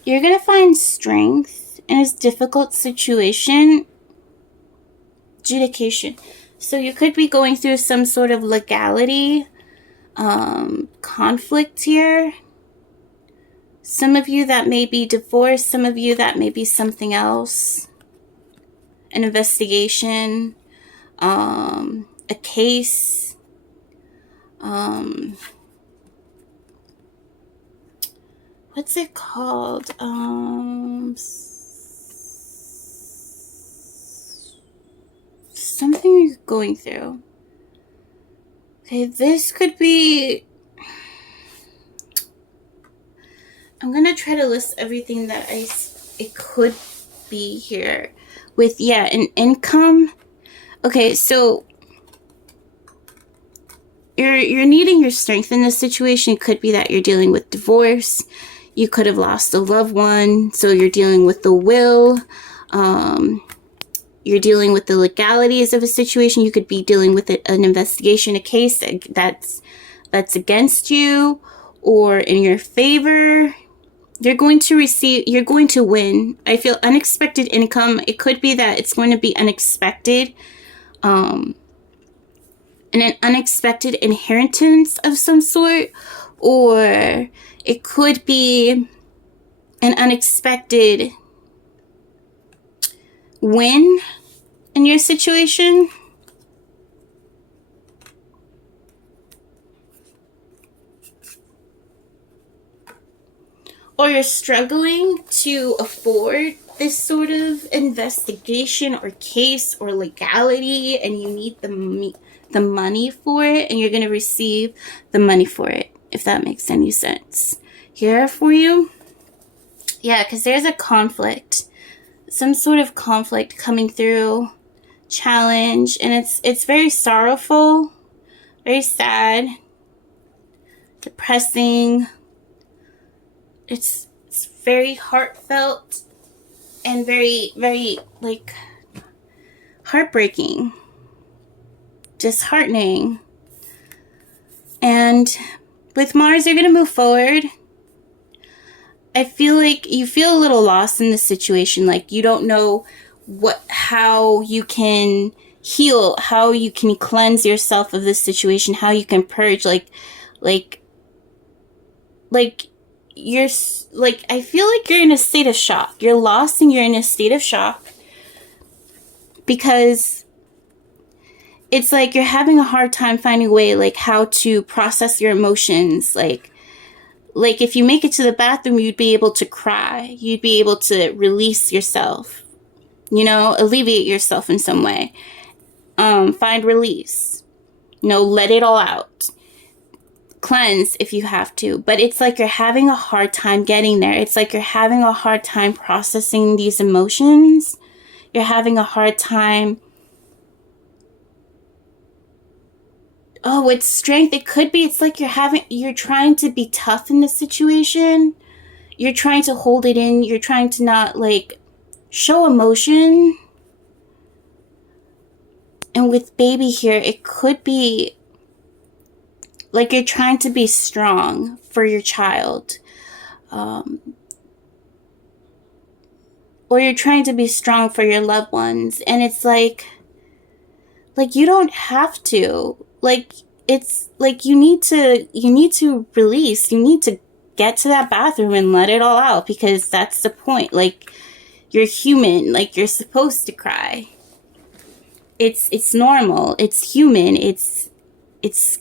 you're going to find strength in this difficult situation. Adjudication. So you could be going through some sort of legality conflict here. Some of you that may be divorced, some of you that may be something else. An investigation, a case, what's it called? Something you're going through. Okay, this could be... I'm going to try to list everything that it could be here. With, yeah, an income. Okay, so you're needing your strength in this situation. It could be that you're dealing with divorce. You could have lost a loved one, so you're dealing with the will. You're dealing with the legalities of a situation. You could be dealing with an investigation, a case that's against you or in your favor. You're going to win. I feel unexpected income. It could be that it's going to be unexpected. And an unexpected inheritance of some sort. Or it could be an unexpected win in your situation. Or you're struggling to afford this sort of investigation or case or legality, and you need the money for it, and you're going to receive the money for it, if that makes any sense. Here for you? Yeah, because there's a conflict. Some sort of conflict coming through. Challenge. And it's very sorrowful. Very sad. Depressing. It's very heartfelt and very, very, like, heartbreaking. Disheartening. And with Mars, you're going to move forward. I feel like you feel a little lost in this situation. Like, you don't know how you can heal, how you can cleanse yourself of this situation, how you can purge. You're like, I feel like you're in a state of shock. You're lost and you're in a state of shock because it's like you're having a hard time finding a way, like, how to process your emotions. Like if you make it to the bathroom, you'd be able to cry. You'd be able to release yourself, alleviate yourself in some way. Find release, let it all out. Cleanse if you have to, but it's like you're having a hard time getting there. It's like you're having a hard time processing these emotions. You're having a hard time. Oh, with strength, it could be, it's like you're trying to be tough in this situation. You're trying to hold it in. You're trying to not, like, show emotion. And with baby here, it could be like you're trying to be strong for your child. Or you're trying to be strong for your loved ones. And it's like you don't have to. Like, it's like you need to release. You need to get to that bathroom and let it all out, because that's the point. Like, you're human. Like, you're supposed to cry. It's normal. It's human. It's it's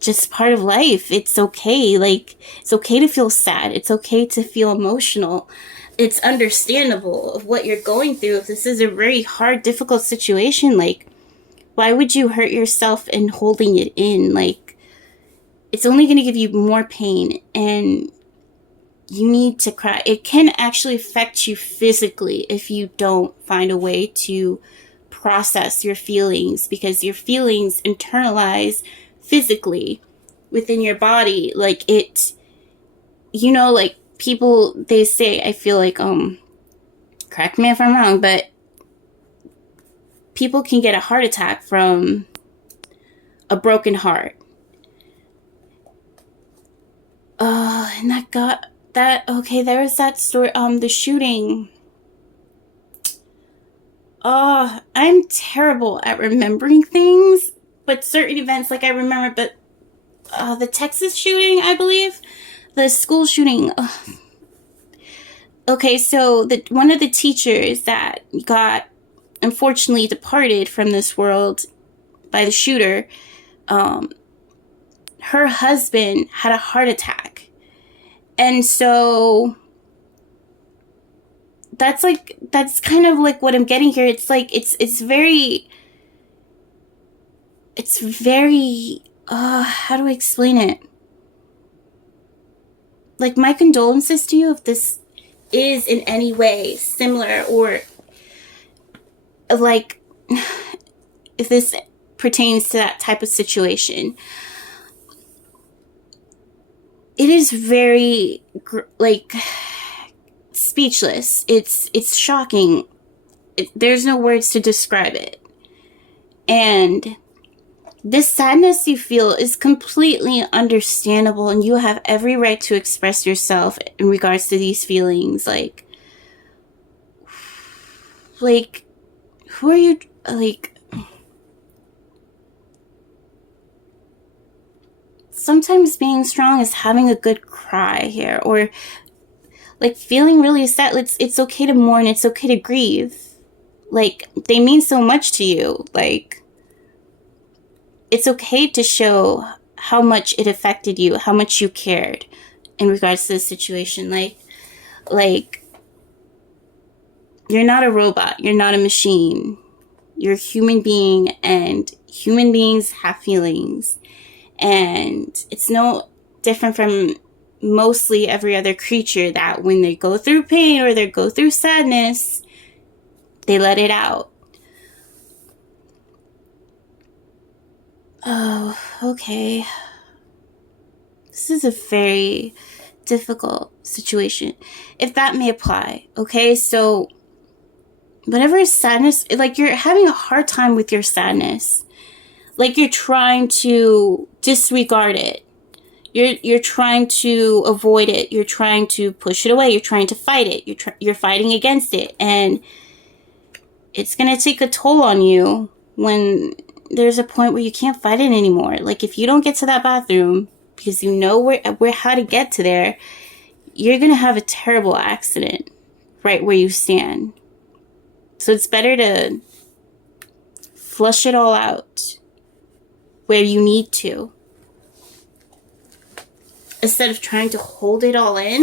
just part of life. It's okay. Like, it's okay to feel sad. It's okay to feel emotional. It's understandable of what you're going through. If this is a very hard, difficult situation, like, why would you hurt yourself in holding it in? Like, it's only going to give you more pain, and you need to cry. It can actually affect you physically if you don't find a way to process your feelings, because your feelings internalize physically within your body. Like, it, you know, like, people, they say, I feel like, correct me if I'm wrong, but people can get a heart attack from a broken heart. And that got that, okay, there was that story, the shooting. I'm terrible at remembering things, but certain events, like, I remember, but the Texas shooting, I believe, the school shooting. Okay, so one of the teachers that got unfortunately departed from this world by the shooter, her husband had a heart attack. And so that's kind of like what I'm getting here. It's like, it's very, how do I explain it? Like, my condolences to you if this is in any way similar, or like, if this pertains to that type of situation. It is very, like, speechless. It's shocking. There's no words to describe it. And this sadness you feel is completely understandable, and you have every right to express yourself in regards to these feelings. Like, who are you, like, sometimes being strong is having a good cry here, or like feeling really sad. It's okay to mourn. It's okay to grieve. Like, they mean so much to you. Like, it's okay to show how much it affected you, how much you cared in regards to the situation. Like, you're not a robot. You're not a machine. You're a human being, and human beings have feelings. And it's no different from mostly every other creature, that when they go through pain or they go through sadness, they let it out. Oh, okay. This is a very difficult situation, if that may apply. Okay, so whatever is sadness, like, you're having a hard time with your sadness. Like, you're trying to disregard it. You're trying to avoid it. You're trying to push it away. You're trying to fight it. You're fighting against it. And it's going to take a toll on you when there's a point where you can't fight it anymore. Like, if you don't get to that bathroom because you know where how to get to there, you're going to have a terrible accident right where you stand. So it's better to flush it all out where you need to, instead of trying to hold it all in,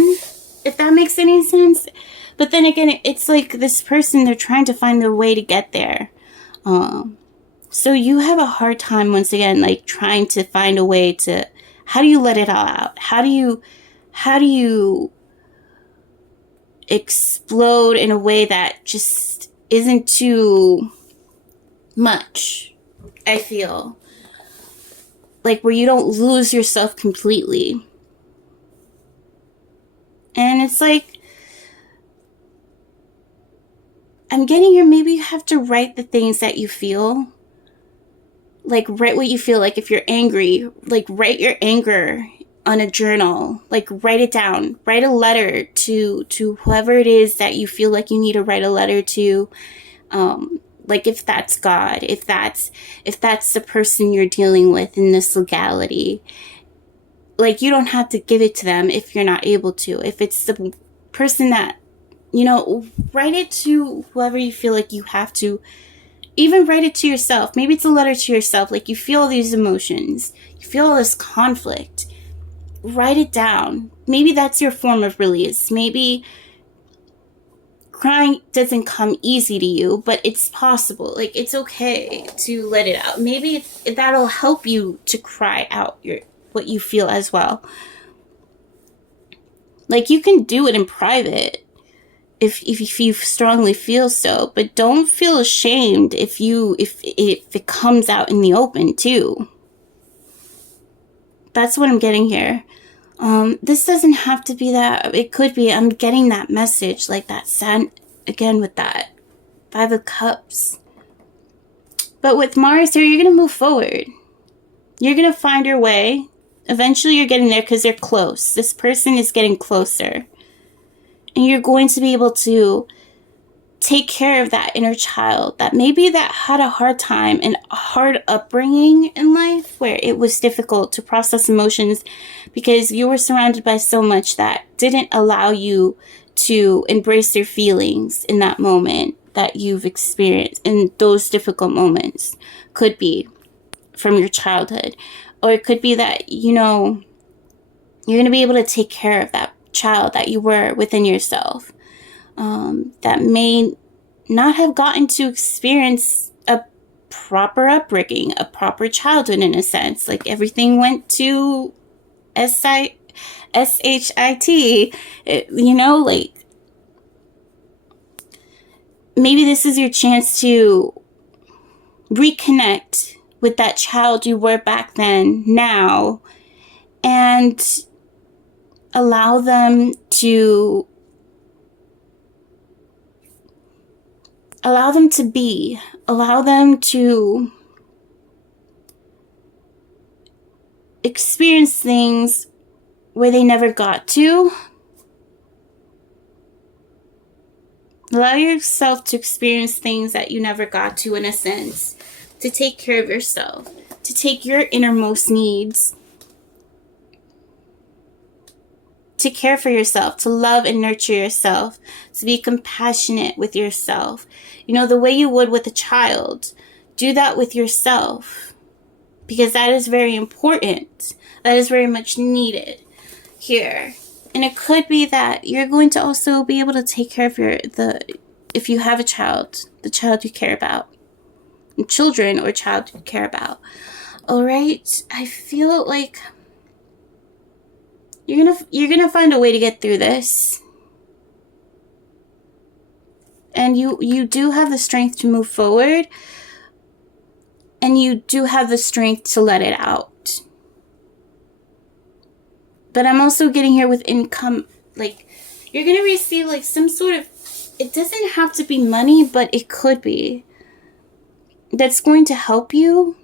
if that makes any sense. But then again, it's like this person, they're trying to find their way to get there. So you have a hard time, once again, like, trying to find a way to, how do you let it all out? How do you explode in a way that just isn't too much, I feel. Like, where you don't lose yourself completely. And it's like, I'm getting here, maybe you have to write the things that you feel. Like, write what you feel. Like, if you're angry, like, write your anger on a journal. Like, write it down. Write a letter to whoever it is that you feel like you need to write a letter to. Like, if that's God, if that's the person you're dealing with in this legality, like, you don't have to give it to them if you're not able to. If it's the person that, you know, write it to whoever you feel like you have to Even write it to yourself. Maybe it's a letter to yourself. Like, you feel these emotions. You feel all this conflict. Write it down. Maybe that's your form of release. Maybe crying doesn't come easy to you, but it's possible. Like, it's okay to let it out. Maybe that'll help you to cry out what you feel as well. Like, you can do it in private if you strongly feel so, but don't feel ashamed if it comes out in the open too. That's what I'm getting here. This doesn't have to be that. It could be, I'm getting that message, like that sad, again with that 5 of Cups. But with Mars here, you're going to move forward. You're going to find your way. Eventually you're getting there because they're close. This person is getting closer. And you're going to be able to take care of that inner child that maybe that had a hard time and a hard upbringing in life where it was difficult to process emotions because you were surrounded by so much that didn't allow you to embrace your feelings in that moment that you've experienced in those difficult moments. Could be from your childhood, or it could be that, you know, you're going to be able to take care of that child that you were within yourself. That may not have gotten to experience a proper upbringing, a proper childhood in a sense. Like, everything went to SHIT, you know, like, maybe this is your chance to reconnect with that child you were back then, now, and allow them to be, allow them to experience things where they never got to. Allow yourself to experience things that you never got to, in a sense, to take care of yourself, to take your innermost needs, to care for yourself, to love and nurture yourself, to be compassionate with yourself. You know, the way you would with a child, do that with yourself, because that is very important. That is very much needed here. And it could be that you're going to also be able to take care of if you have a child, the child you care about, children or child you care about. All right, I feel like you're gonna find a way to get through this, and you do have the strength to move forward, and you do have the strength to let it out. But I'm also getting here with income, like, you're gonna receive like some sort of, it doesn't have to be money, but it could be, that's going to help you,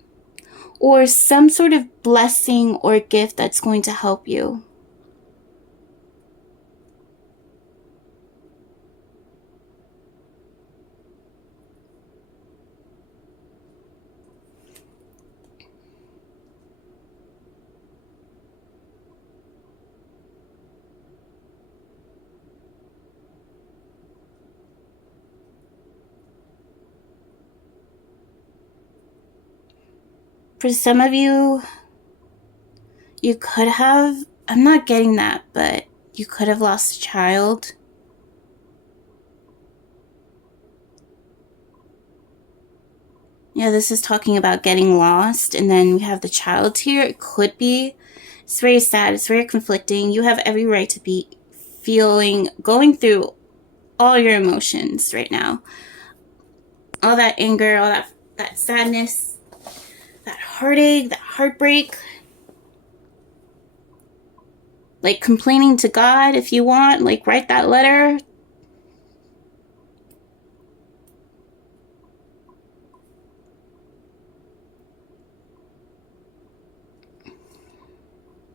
or some sort of blessing or gift that's going to help you. For some of you, you could have, I'm not getting that, but you could have lost a child. Yeah, this is talking about getting lost, and then we have the child here. It could be. It's very sad. It's very conflicting. You have every right to be going through all your emotions right now. All that anger, all that sadness, that heartache, that heartbreak. Like, complaining to God if you want. Like, write that letter.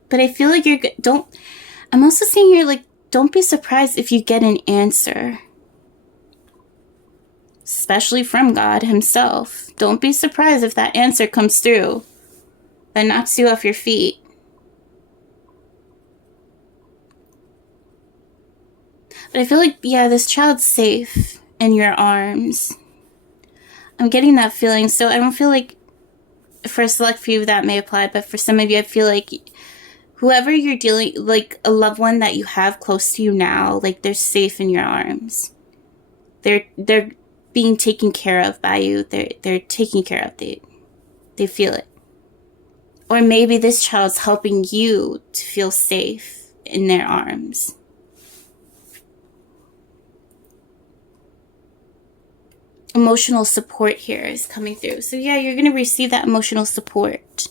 But I feel like I'm also seeing here, like, don't be surprised if you get an answer. Especially from God himself. Don't be surprised if that answer comes through. That knocks you off your feet. But I feel like, yeah, this child's safe in your arms. I'm getting that feeling. So I don't feel like for a select few that may apply, but for some of you, I feel like whoever you're dealing, like a loved one that you have close to you now, like they're safe in your arms. They're being taken care of by you. They're taken care of. They feel it. Or maybe this child's helping you to feel safe in their arms. Emotional support here is coming through. So yeah, you're going to receive that emotional support.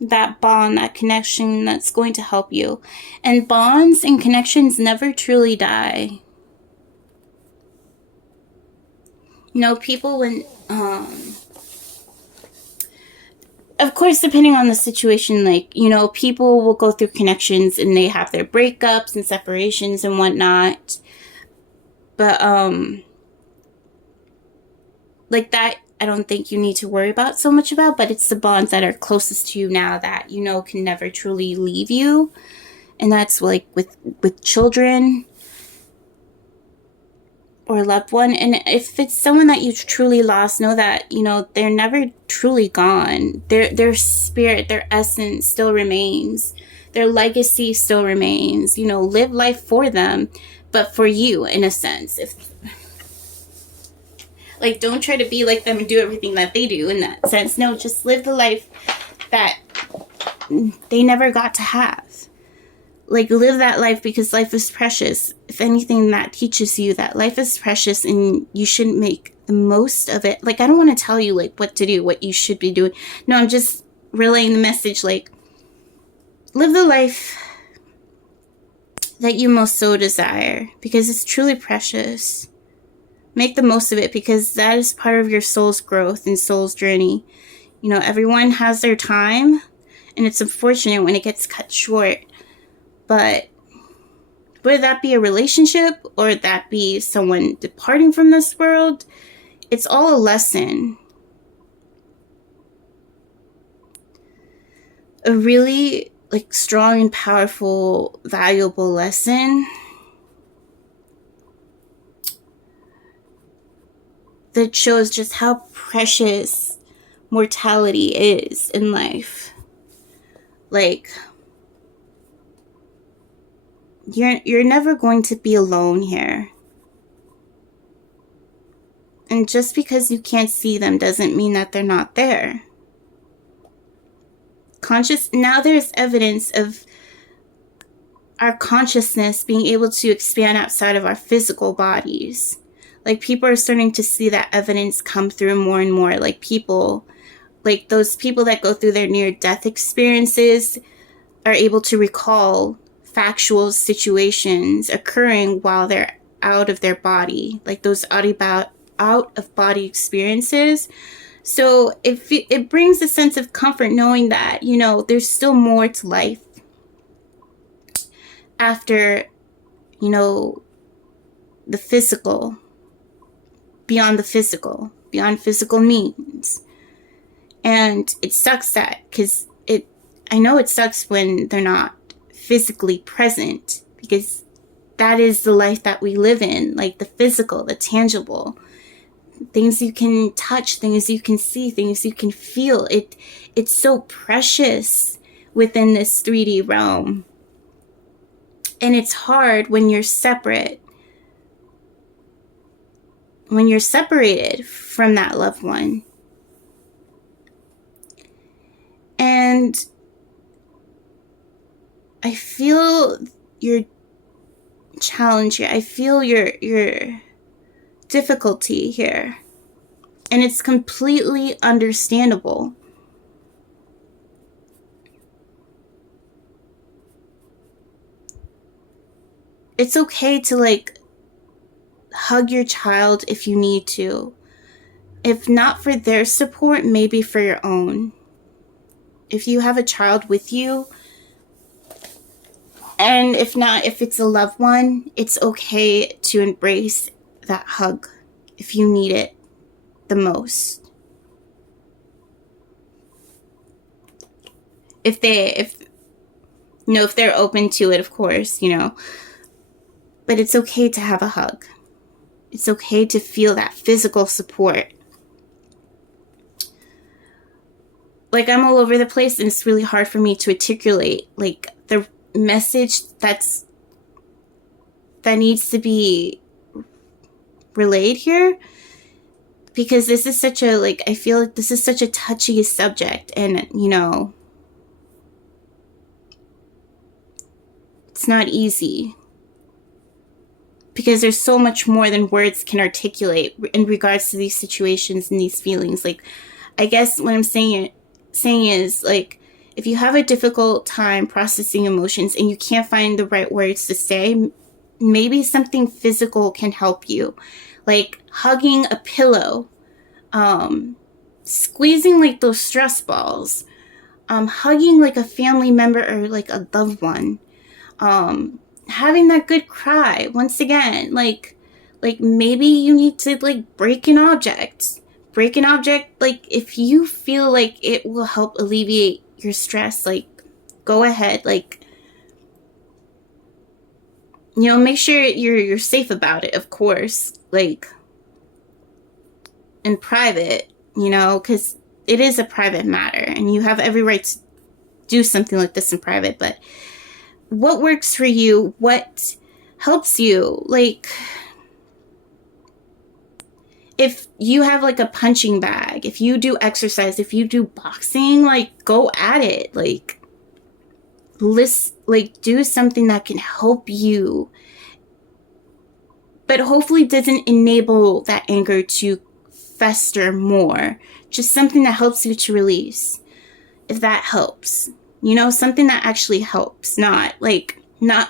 That bond, that connection that's going to help you. And bonds and connections never truly die. You know, people when, of course, depending on the situation, like, you know, people will go through connections and they have their breakups and separations and whatnot. But, like that, I don't think you need to worry about so much about, but it's the bonds that are closest to you now that, you know, can never truly leave you. And that's like with children or a loved one. And if it's someone that you truly lost, know that, you know, they're never truly gone. Their spirit, their essence still remains. Their legacy still remains. You know, live life for them, but for you, in a sense. Like, don't try to be like them and do everything that they do in that sense. No, just live the life that they never got to have. Like, live that life because life is precious. If anything, that teaches you that life is precious and you shouldn't make the most of it. Like, I don't want to tell you, like, what to do, what you should be doing. No, I'm just relaying the message, like, live the life that you most so desire because it's truly precious. Make the most of it because that is part of your soul's growth and soul's journey. You know, everyone has their time and it's unfortunate when it gets cut short. But whether that be a relationship or that be someone departing from this world, it's all a lesson. A really like strong and powerful, valuable lesson that shows just how precious mortality is in life. Like, you're never going to be alone here. And just because you can't see them doesn't mean that they're not there. Now there's evidence of our consciousness being able to expand outside of our physical bodies. Like, people are starting to see that evidence come through more and more. Like, people, like those people that go through their near-death experiences are able to recall factual situations occurring while they're out of their body. Like, those out-of-body experiences. So it brings a sense of comfort knowing that, you know, there's still more to life after, you know, the physical. Beyond physical means. And it sucks that, because I know it sucks when they're not physically present, because that is the life that we live in, like the physical, the tangible, things you can touch, things you can see, things you can feel. It's so precious within this 3D realm. And it's hard when you're separate. When you're separated from that loved one. And I feel your challenge here. I feel your difficulty here. And it's completely understandable. It's okay to, like, hug your child if you need to. If not for their support, maybe for your own. If you have a child with you, and if not, if it's a loved one, it's okay to embrace that hug if you need it the most. If they're open to it, of course, you know. But it's okay to have a hug. It's okay to feel that physical support. Like, I'm all over the place and it's really hard for me to articulate like the message that needs to be relayed here, because this is such a, like, I feel like this is such a touchy subject, and you know, it's not easy because there's so much more than words can articulate in regards to these situations and these feelings. Like, I guess what I'm saying is, like, if you have a difficult time processing emotions and you can't find the right words to say, maybe something physical can help you, like hugging a pillow, squeezing like those stress balls, hugging like a family member or like a loved one, having that good cry. Once again, like maybe you need to like break an object. Like, if you feel like it will help alleviate your stress, like, go ahead. Like, you know, make sure you're safe about it, of course, like, in private, you know, because it is a private matter and you have every right to do something like this in private. But what works for you? What helps you? Like, if you have like a punching bag, if you do exercise, if you do boxing, like, go at it. Like, do something that can help you, but hopefully doesn't enable that anger to fester more. Just something that helps you to release, if that helps. You know, something that actually helps, not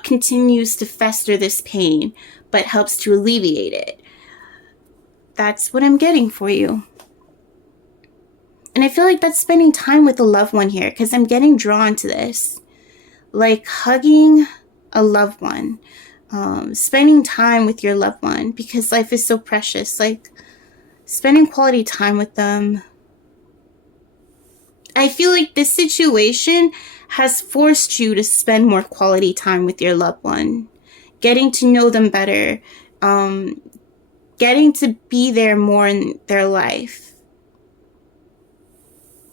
continues to fester this pain, but helps to alleviate it. That's what I'm getting for you. And I feel like that's spending time with a loved one here, because I'm getting drawn to this. Like, hugging a loved one, spending time with your loved one, because life is so precious. Like, spending quality time with them. I feel like this situation has forced you to spend more quality time with your loved one, getting to know them better, getting to be there more in their life.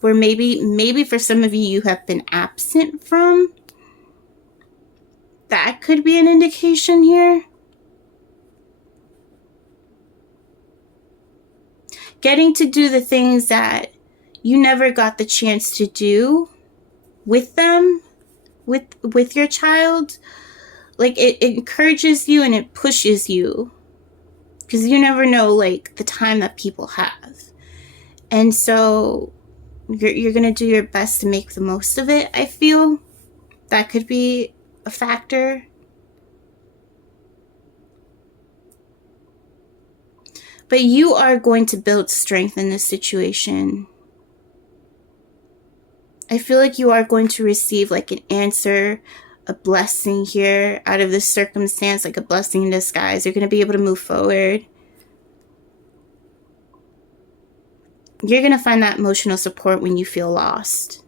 Where maybe for some of you have been absent from. That could be an indication here. Getting to do the things that you never got the chance to do with them, with your child. Like, it encourages you and it pushes you, because you never know, like, the time that people have. And so you're going to do your best to make the most of it, I feel. That could be a factor. But you are going to build strength in this situation. I feel like you are going to receive like an answer, a blessing here out of this circumstance, like a blessing in disguise. You're going to be able to move forward. You're going to find that emotional support when you feel lost.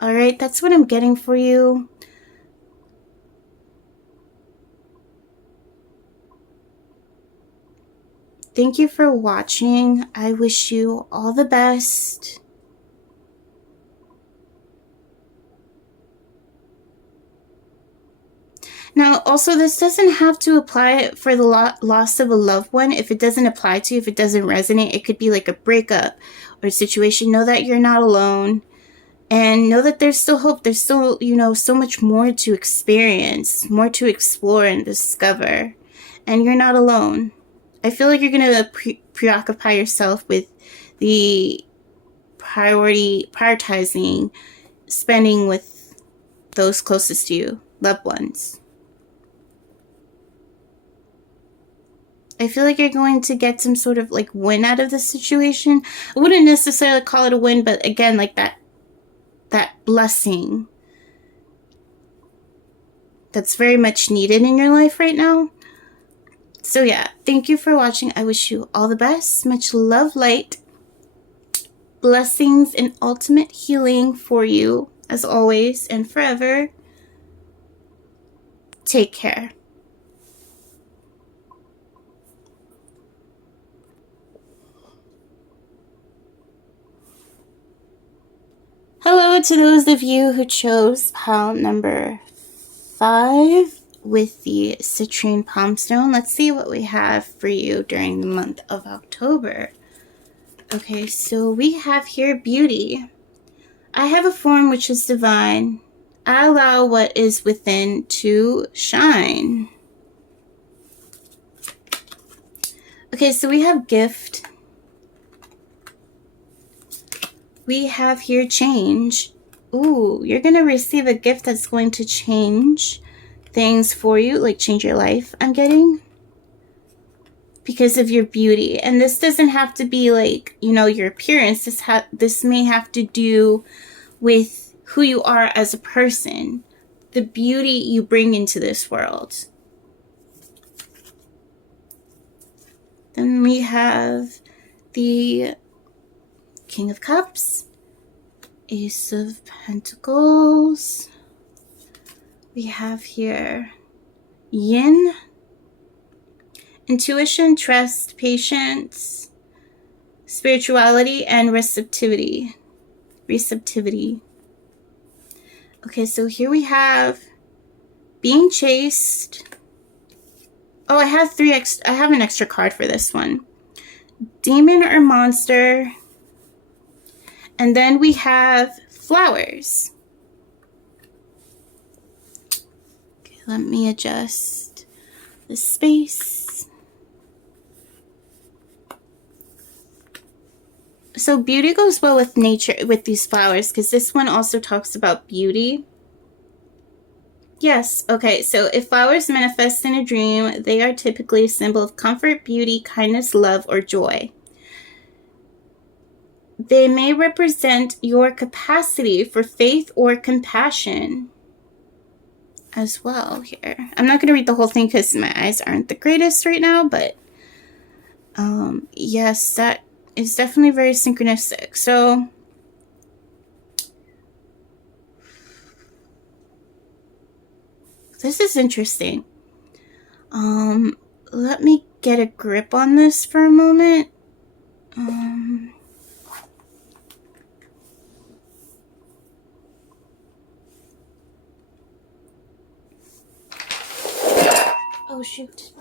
All right, that's what I'm getting for you. Thank you for watching. I wish you all the best. Now, also, this doesn't have to apply for the loss of a loved one. If it doesn't apply to you, if it doesn't resonate, it could be like a breakup or a situation. Know that you're not alone. And know that there's still hope. There's still, you know, so much more to experience, more to explore and discover. And you're not alone. I feel like you're going to preoccupy yourself with the prioritizing spending with those closest to you, loved ones. I feel like you're going to get some sort of like win out of this situation. I wouldn't necessarily call it a win, but again, like that blessing that's very much needed in your life right now. So yeah, thank you for watching. I wish you all the best. Much love, light, blessings, and ultimate healing for you, as always and forever. Take care. Hello to those of you who chose pile number 5 with the Citrine Moonstone. Let's see what we have for you during the month of October. Okay, so we have here beauty. I have a form which is divine. I allow what is within to shine. Okay, so we have gift. We have here change. Ooh, you're going to receive a gift that's going to change things for you, like change your life, I'm getting. Because of your beauty. And this doesn't have to be like, you know, your appearance. This may have to do with who you are as a person. The beauty you bring into this world. Then we have the King of Cups, Ace of Pentacles. We have here Yin, intuition, trust, patience, spirituality, and receptivity. Okay, so here we have being chased. Oh, I have I have an extra card for this one. Demon or monster. And then we have flowers. Okay, let me adjust the space. So beauty goes well with nature, with these flowers, because this one also talks about beauty. Yes, okay, so if flowers manifest in a dream, they are typically a symbol of comfort, beauty, kindness, love, or joy. They may represent your capacity for faith or compassion as well here. I'm not going to read the whole thing because my eyes aren't the greatest right now, but yes, that is definitely very synchronistic. So this is interesting. Let me get a grip on this for a moment. Oh, shoot.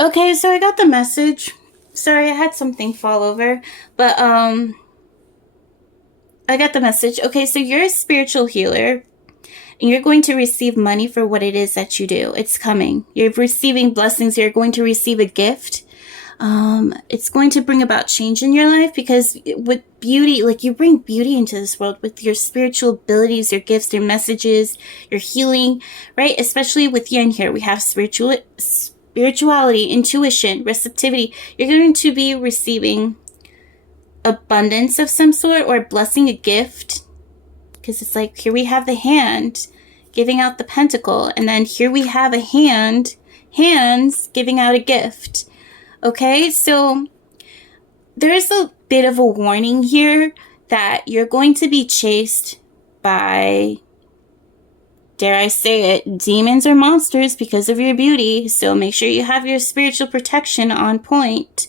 Okay, so I got the message. Sorry, I had something fall over, but I got the message. Okay, so you're a spiritual healer, and you're going to receive money for what it is that you do. It's coming. You're receiving blessings. You're going to receive a gift. It's going to bring about change in your life, because with beauty, like, you bring beauty into this world with your spiritual abilities, your gifts, your messages, your healing, right? Especially with Yin here, we have spirituality, intuition, receptivity. You're going to be receiving abundance of some sort, or blessing, a gift, because it's like, here we have the hand giving out the pentacle, and then here we have a hands giving out a gift. Okay, so there's a bit of a warning here that you're going to be chased by, dare I say it, demons or monsters because of your beauty. So make sure you have your spiritual protection on point.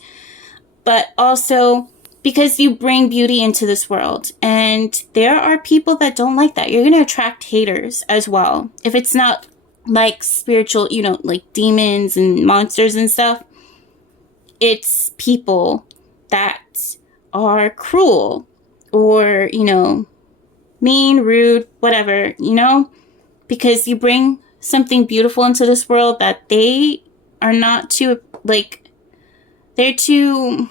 But also because you bring beauty into this world. And there are people that don't like that. You're going to attract haters as well. If it's not like spiritual, you know, like demons and monsters and stuff. It's people that are cruel or, you know, mean, rude, whatever, you know, because you bring something beautiful into this world that they are not too, like, they're too,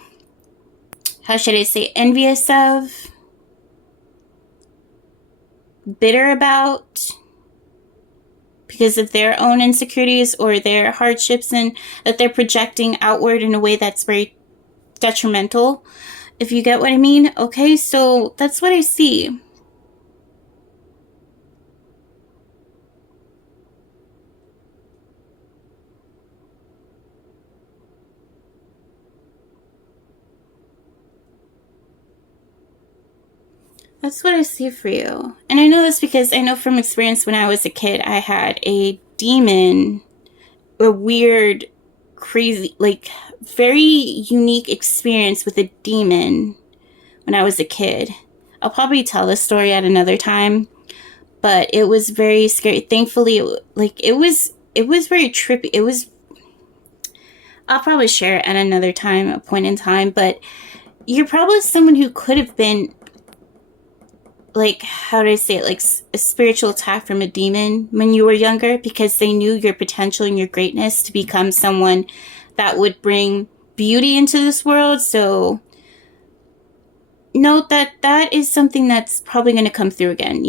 how should I say, envious of, bitter about, because of their own insecurities or their hardships, and that they're projecting outward in a way that's very detrimental, if you get what I mean. Okay, so that's what I see. That's what I see for you. And I know this because I know from experience when I was a kid, I had a demon, a weird, crazy, like, very unique experience with a demon when I was a kid. I'll probably tell this story at another time, but it was very scary. Thankfully, it was very trippy. I'll probably share it at another time, a point in time, but you're probably someone who could have been, like, how do I say it, like a spiritual attack from a demon when you were younger, because they knew your potential and your greatness to become someone that would bring beauty into this world. So note that that is something that's probably going to come through again.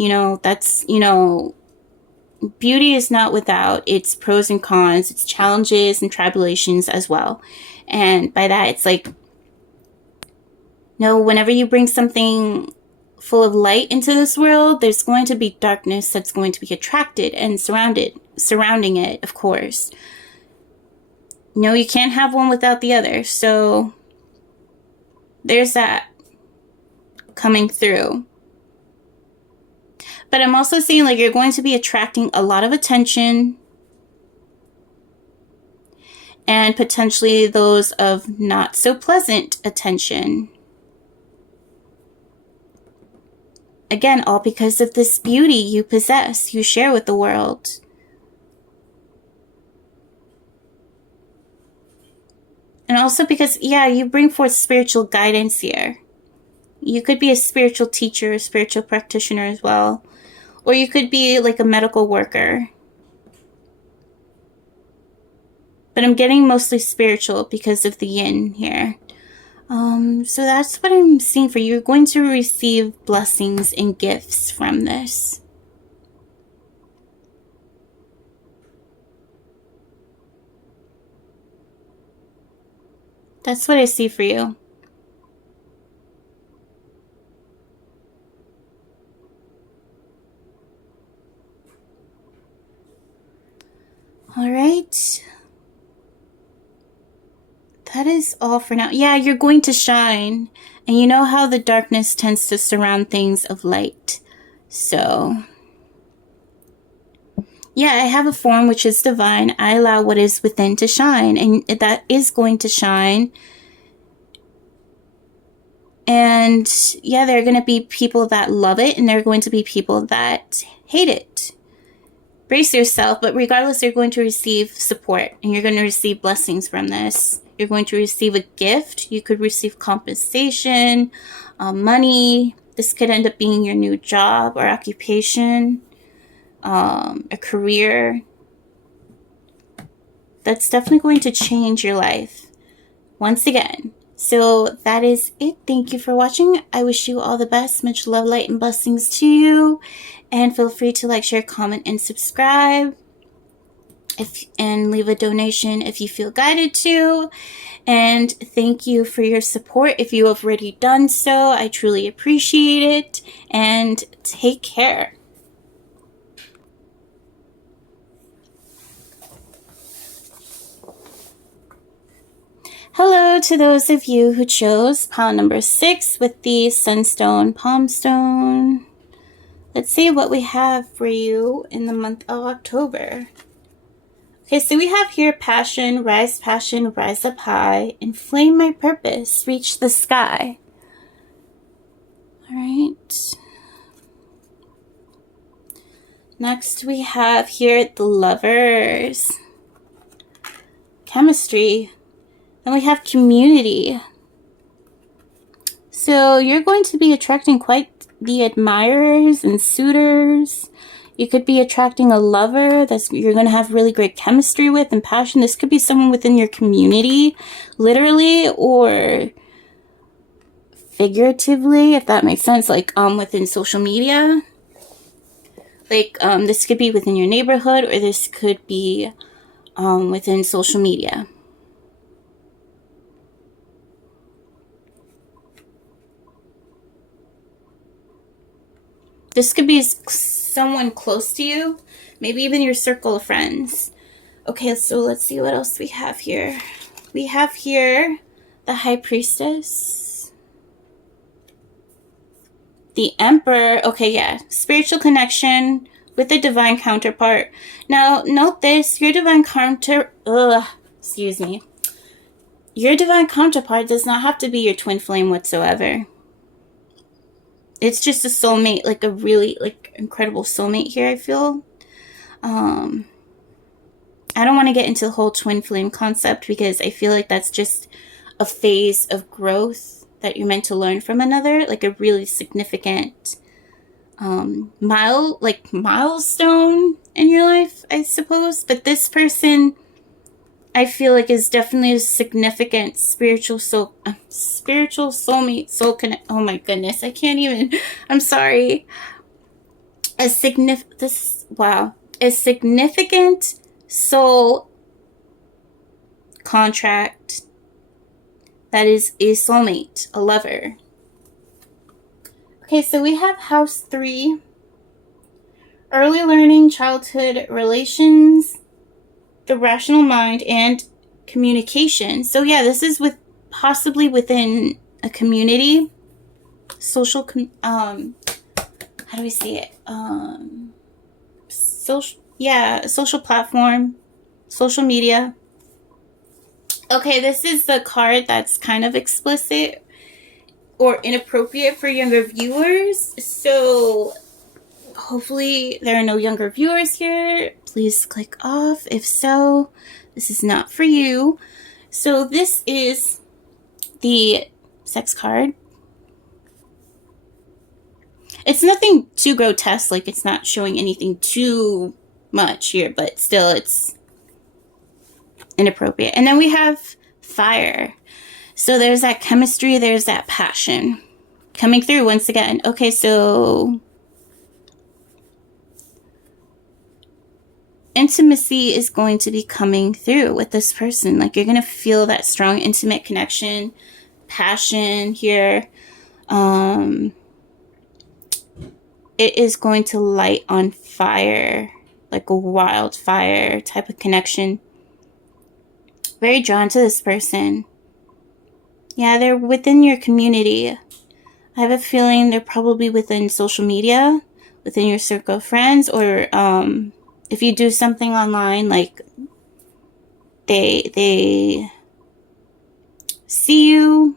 Beauty is not without its pros and cons, its challenges and tribulations as well. And by that, it's like, no, whenever you bring something full of light into this world, there's going to be darkness that's going to be attracted and surrounding it, of course. No, you can't have one without the other. So there's that coming through. But I'm also seeing like you're going to be attracting a lot of attention, and potentially those of not so pleasant attention. Again, all because of this beauty you possess, you share with the world. And also because, yeah, you bring forth spiritual guidance here. You could be a spiritual teacher, a spiritual practitioner as well. Or you could be like a medical worker. But I'm getting mostly spiritual because of the yin here. So that's what I'm seeing for you. You're going to receive blessings and gifts from this. That's what I see for you. All right. That is all for now. Yeah, you're going to shine. And you know how the darkness tends to surround things of light. So, yeah, I have a form which is divine. I allow what is within to shine. And that is going to shine. And yeah, there are going to be people that love it. And there are going to be people that hate it. Brace yourself. But regardless, you're going to receive support. And you're going to receive blessings from this. You're going to receive a gift. You could receive compensation, money. This could end up being your new job or occupation, a career. That's definitely going to change your life. Once again. So that is it. Thank you for watching. I wish you all the best. Much love, light, and blessings to you. And feel free to like, share, comment, and subscribe. And leave a donation if you feel guided to. And thank you for your support if you have already done so. I truly appreciate it. And take care. Hello to those of you who chose pile number 6 with the Sunstone Palm Stone. Let's see what we have for you in the month of October. Okay, so we have here passion, rise up high, inflame my purpose, reach the sky. All right. Next we have here the lovers, chemistry, and we have community. So you're going to be attracting quite the admirers and suitors. You could be attracting a lover that you're going to have really great chemistry with and passion. This could be someone within your community, literally or figuratively, if that makes sense, like within social media. Like this could be within your neighborhood, or this could be within social media. This could be someone close to you, maybe even your circle of friends. Okay, so let's see what else we have here. We have here the High Priestess. The Emperor. Okay, yeah. Spiritual connection with a divine counterpart. Now, note this. Your divine excuse me. Your divine counterpart does not have to be your twin flame whatsoever. It's just a soulmate, like a really, like, incredible soulmate here, I feel. I don't want to get into the whole twin flame concept because I feel like that's just a phase of growth that you're meant to learn from another, like a really significant milestone in your life, I suppose. But this person, I feel like, is definitely a significant spiritual soulmate, soul connect. Oh my goodness, I can't even. I'm sorry. A significant soul contract that is a soulmate, a lover. Okay, so we have house 3, early learning, childhood relations, the rational mind, and communication. So yeah, this is possibly within a community, social, how do we say it? Social platform, social media. Okay, this is the card that's kind of explicit or inappropriate for younger viewers. So hopefully there are no younger viewers here. Please click off. If so, this is not for you. So this is the sex card. It's nothing too grotesque, like it's not showing anything too much here, but still it's inappropriate. And then we have fire. So there's that chemistry, there's that passion coming through once again. Okay, so intimacy is going to be coming through with this person. Like, you're going to feel that strong, intimate connection, passion here. It is going to light on fire, like a wildfire type of connection. Very drawn to this person. Yeah, they're within your community. I have a feeling they're probably within social media, within your circle of friends, or if you do something online, like they see you.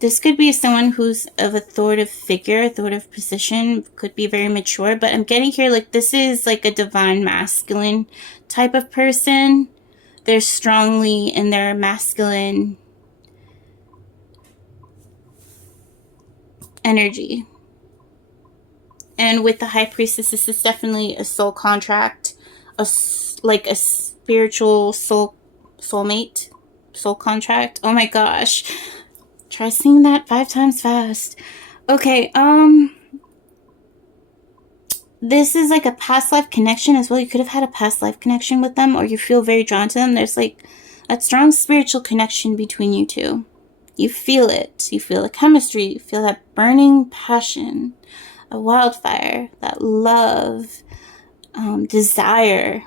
This could be someone who's of authoritative figure, authoritative position, could be very mature, but I'm getting here like this is like a divine masculine type of person. They're strongly in their masculine energy. And with the High Priestess, this is definitely a soul contract, like a spiritual soulmate, soul contract. Oh my gosh. Try saying that 5 times fast. Okay, this is like a past life connection as well. You could have had a past life connection with them, or you feel very drawn to them. There's like a strong spiritual connection between you two. You feel it. You feel the chemistry. You feel that burning passion, a wildfire, that love, desire.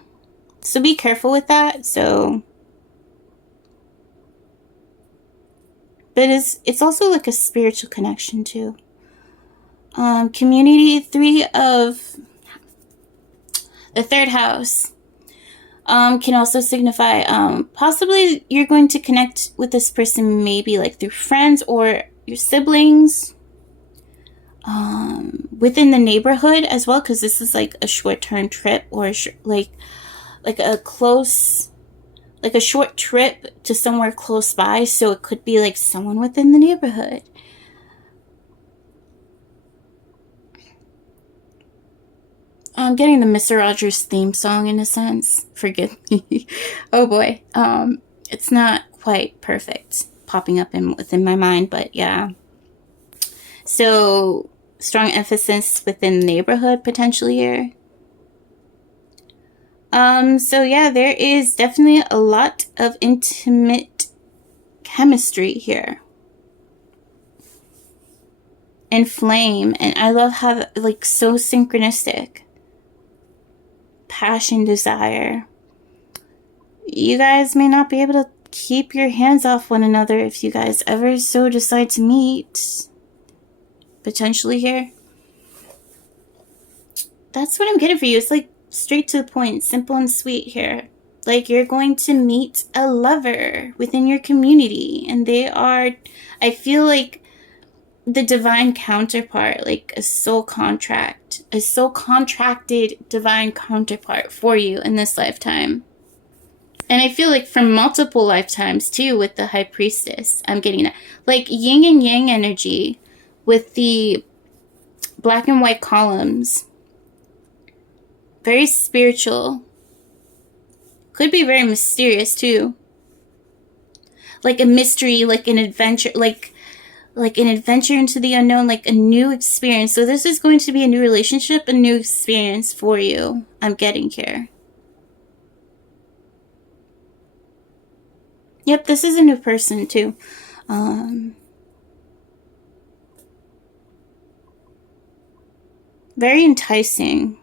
So be careful with that. But it's also like a spiritual connection too. Community 3 of the 3rd house can also signify possibly you're going to connect with this person maybe like through friends or your siblings, within the neighborhood as well, because this is like a short-term trip or like a short trip to somewhere close by. So it could be like someone within the neighborhood. I'm getting the Mr. Rogers theme song in a sense. Forgive me. Oh boy. It's not quite perfect popping up within my mind, but yeah. So strong emphasis within the neighborhood potentially here. So yeah, there is definitely a lot of intimate chemistry here. And flame, and I love how like so synchronistic. Passion, desire. You guys may not be able to keep your hands off one another if you guys ever so decide to meet. potentially here. That's what I'm getting for you. It's like straight to the point, simple and sweet here. Like you're going to meet a lover within your community, and they are, I feel like, the divine counterpart, like a soul contracted divine counterpart for you in this lifetime. And I feel like from multiple lifetimes too with the High Priestess. I'm getting that. Like yin and yang energy with the black and white columns. Very spiritual. Could be very mysterious too. Like a mystery, like an adventure, like an adventure into the unknown, like a new experience. So this is going to be a new relationship, a new experience for you. I'm getting here. Yep, this is a new person too. Very enticing.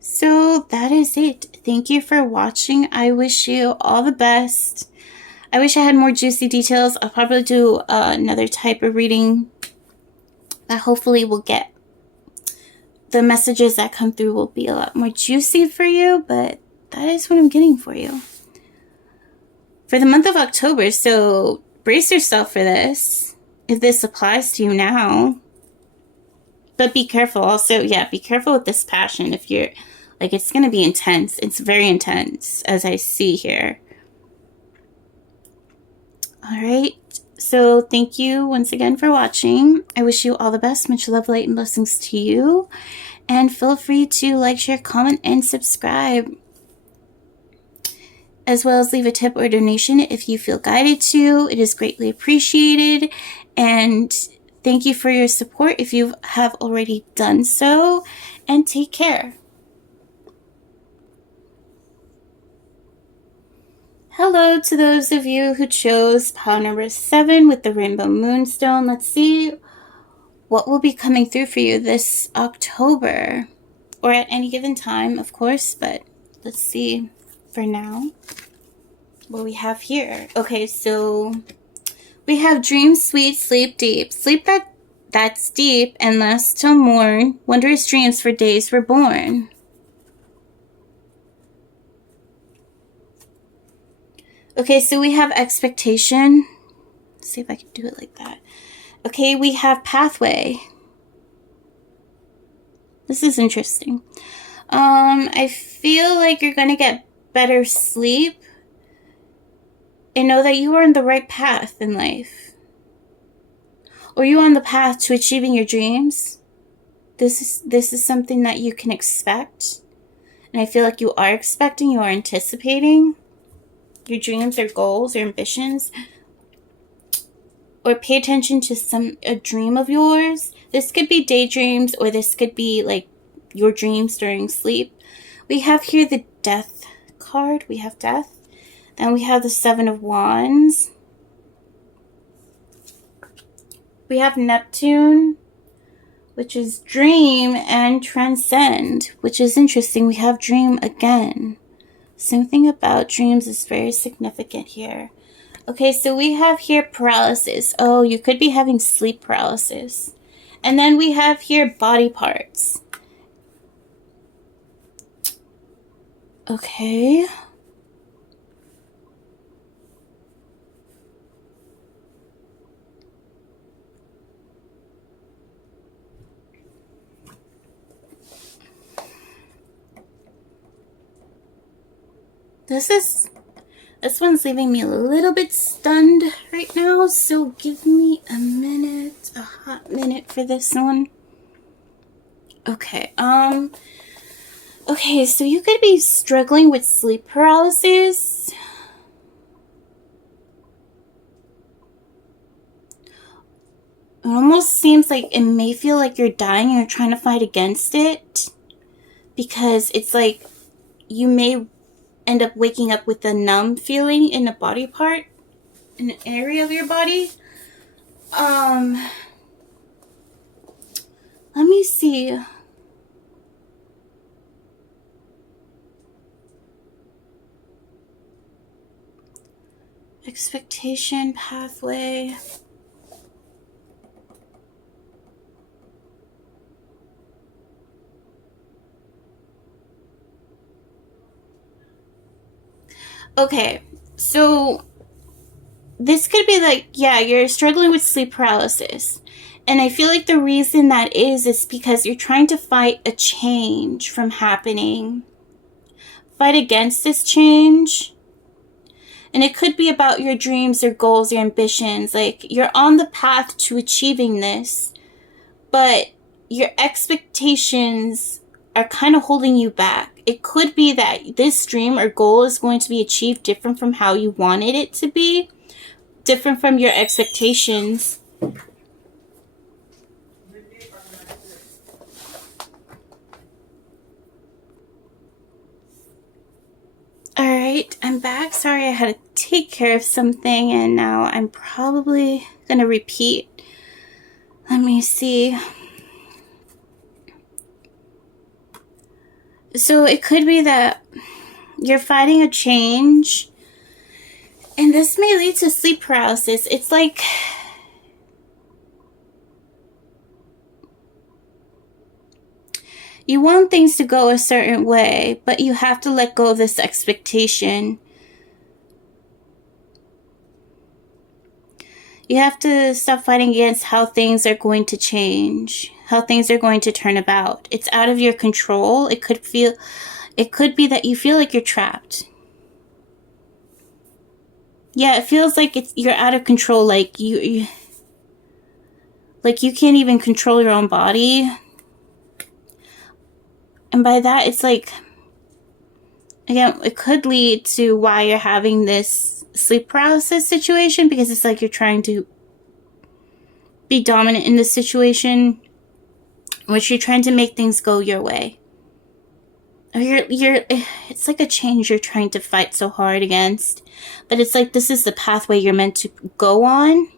So that is it. Thank you for watching. I wish you all the best. I wish I had more juicy details. I'll probably do another type of reading that hopefully will get the messages that come through will be a lot more juicy for you, but that is what I'm getting for you for the month of October. So brace yourself for this if this applies to you now. But be careful also. Yeah, be careful with this passion. If you're like, it's going to be intense. It's very intense as I see here. All right. So thank you once again for watching. I wish you all the best. Much love, light, and blessings to you. And feel free to like, share, comment, and subscribe. As well as leave a tip or donation if you feel guided to. It is greatly appreciated. And thank you for your support if you have already done so. And take care. Hello to those of you who chose pile number 7 with the Rainbow Moonstone. Let's see what will be coming through for you this October. Or at any given time, of course. But let's see for now what we have here. Okay, so we have dream sweet, sleep deep. Sleep that's deep and lasts till morn. Wondrous dreams for days were born. Okay, so we have expectation. Let's see if I can do it like that. Okay, we have pathway. This is interesting. I feel like you're going to get better sleep and know that you are on the right path in life. Or you're on the path to achieving your dreams. This is something that you can expect. And I feel like you are expecting, you are anticipating your dreams or goals or ambitions. Or pay attention to a dream of yours. This could be daydreams, or this could be like your dreams during sleep. We have here the Death card. We have Death. Then we have the 7 of Wands. We have Neptune, which is dream, and transcend, which is interesting. We have dream again. Something about dreams is very significant here. Okay, so we have here paralysis. Oh, you could be having sleep paralysis. And then we have here body parts. Okay. This one's leaving me a little bit stunned right now, so give me a minute, a hot minute for this one. Okay, okay, so you could be struggling with sleep paralysis. It almost seems like it may feel like you're dying and you're trying to fight against it, because it's like you may end up waking up with a numb feeling in a body part, in an area of your body. Let me see. Expectation pathway. Okay, so this could be like, yeah, you're struggling with sleep paralysis. And I feel like the reason that is because you're trying to fight a change from happening. Fight against this change. And it could be about your dreams, your goals, your ambitions. Like, you're on the path to achieving this, but your expectations are kind of holding you back. It could be that this dream or goal is going to be achieved different from how you wanted it to be, different from your expectations. Alright, I'm back. Sorry I had to take care of something and now I'm probably going to repeat. Let me see. So it could be that you're fighting a change and this may lead to sleep paralysis. It's like you want things to go a certain way, but you have to let go of this expectation. You have to stop fighting against how things are going to change, how things are going to turn about. It's out of your control. It could be that you feel like you're trapped. Yeah, it feels like you're out of control, like you can't even control your own body. And by that, it's like, again, it could lead to why you're having this sleep paralysis situation, because it's like you're trying to be dominant in this situation, which you're trying to make things go your way. Or it's like a change you're trying to fight so hard against, but it's like this is the pathway you're meant to go on.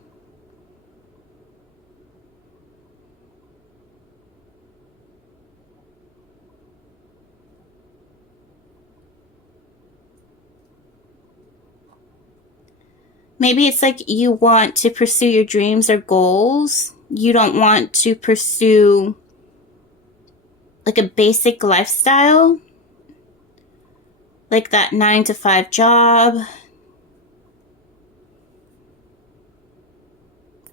Maybe it's like you want to pursue your dreams or goals. You don't want to pursue like a basic lifestyle, like that 9-to-5 job.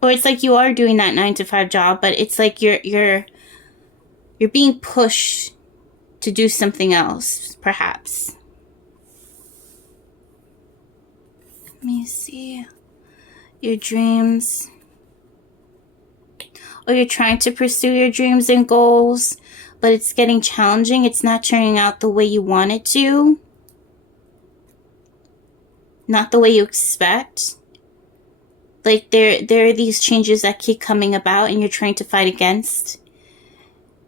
Or it's like you are doing that 9-to-5 job, but it's like you're being pushed to do something else, perhaps. Let me see. Your dreams. Or you're trying to pursue your dreams and goals, but it's getting challenging. It's not turning out the way you want it to. Not the way you expect. Like there are these changes that keep coming about and you're trying to fight against.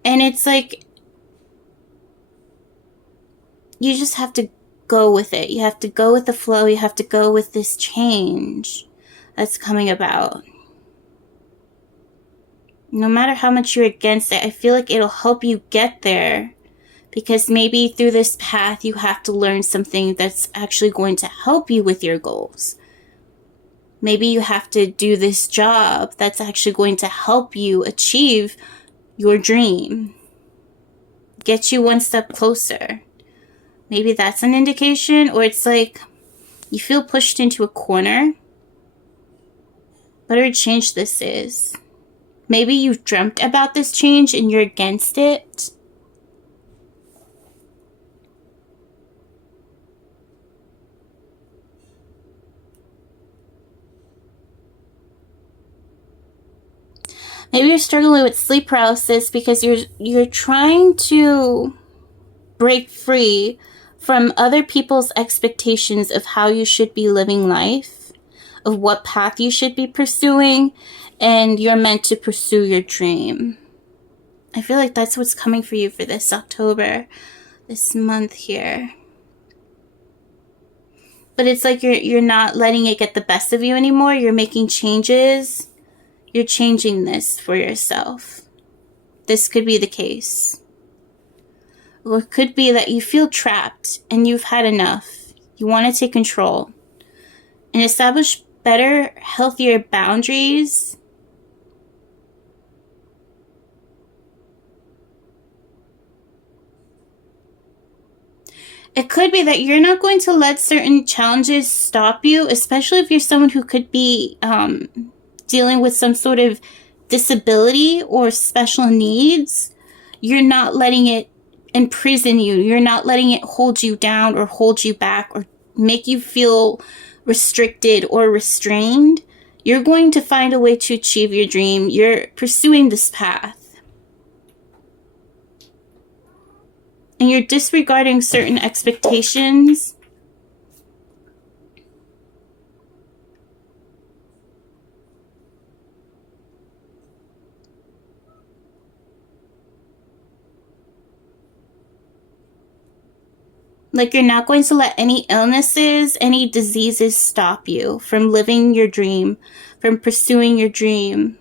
And it's like you just have to go with it. You have to go with the flow. You have to go with this change that's coming about. No matter how much you're against it, I feel like it'll help you get there. Because maybe through this path, you have to learn something that's actually going to help you with your goals. Maybe you have to do this job that's actually going to help you achieve your dream. Get you one step closer. Maybe that's an indication. Or it's like you feel pushed into a corner. Whatever change this is. Maybe you've dreamt about this change and you're against it. Maybe you're struggling with sleep paralysis because you're trying to break free from other people's expectations of how you should be living life, of what path you should be pursuing, and you're meant to pursue your dream. I feel like that's what's coming for you for this October, this month here. But it's like you're not letting it get the best of you anymore. You're making changes. You're changing this for yourself. This could be the case. Or it could be that you feel trapped and you've had enough. You want to take control. and establish better, healthier boundaries. It could be that you're not going to let certain challenges stop you, especially if you're someone who could be dealing with some sort of disability or special needs. You're not letting it imprison you. You're not letting it hold you down or hold you back or make you feel restricted or restrained. You're going to find a way to achieve your dream. You're pursuing this path. And you're disregarding certain expectations. Like, you're not going to let any illnesses, any diseases stop you from living your dream, from pursuing your dream.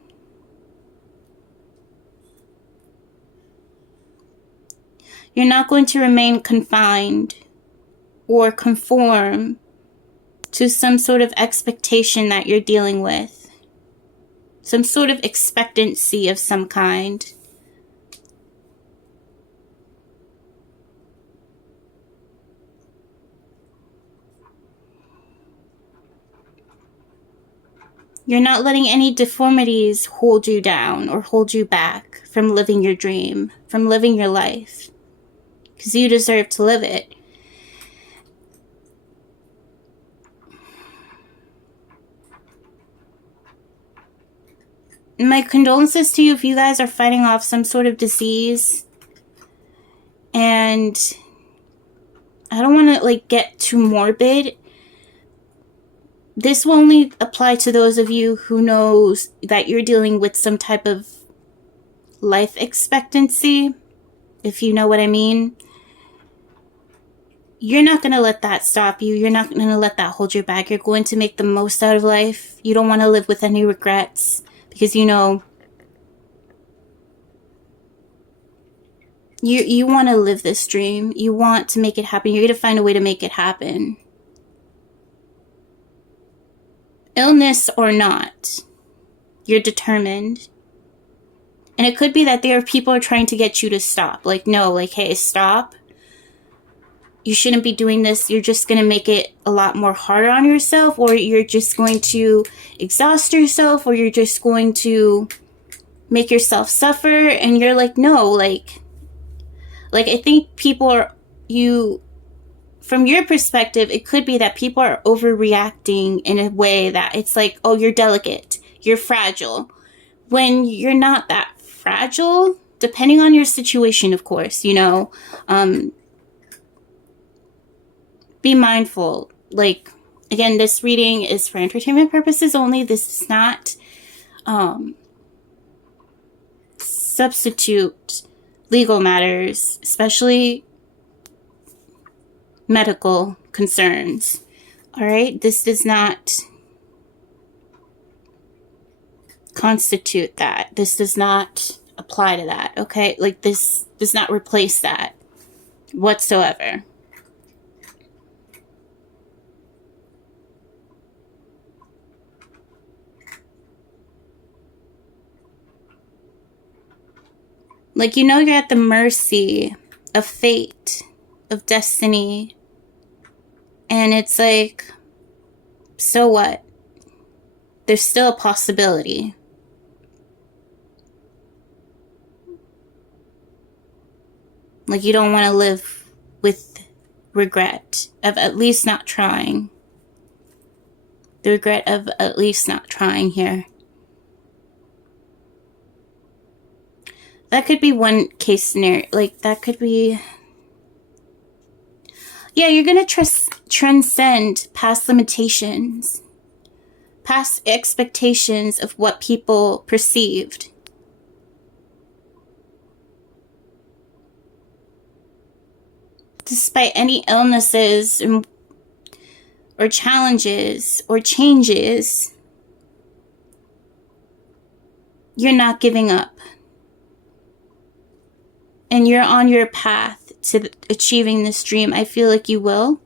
You're not going to remain confined or conform to some sort of expectation that you're dealing with. Some sort of expectancy of some kind. You're not letting any deformities hold you down or hold you back from living your dream, from living your life. Because you deserve to live it. My condolences to you if you guys are fighting off some sort of disease. And I don't want to get too morbid. This will only apply to those of you who knows that you're dealing with some type of life expectancy, if you know what I mean. You're not going to let that stop you. You're not going to let that hold you back. You're going to make the most out of life. You don't want to live with any regrets because you know you want to live this dream. You want to make it happen. You're going to find a way to make it happen. Illness or not, you're determined. And it could be that there are people trying to get you to stop. Hey, stop. You shouldn't be doing this. You're just going to make it a lot more harder on yourself, or you're just going to exhaust yourself, or you're just going to make yourself suffer. And you're like, no, I think people are, from your perspective, it could be that people are overreacting in a way that it's like, oh, you're delicate, you're fragile. When you're not that fragile, depending on your situation, of course, be mindful. Again, this reading is for entertainment purposes only. This is not substitute legal matters, especially medical concerns. All right? This does not constitute that. This does not apply to that, okay? This does not replace that whatsoever. You're at the mercy of fate, of destiny. And it's so what? There's still a possibility. You don't want to live with regret of at least not trying. The regret of at least not trying here. That could be one case scenario. That could be... Yeah, you're going to transcend past limitations. Past expectations of what people perceived. Despite any illnesses or challenges or changes, you're not giving up. And you're on your path to achieving this dream. I feel like you will.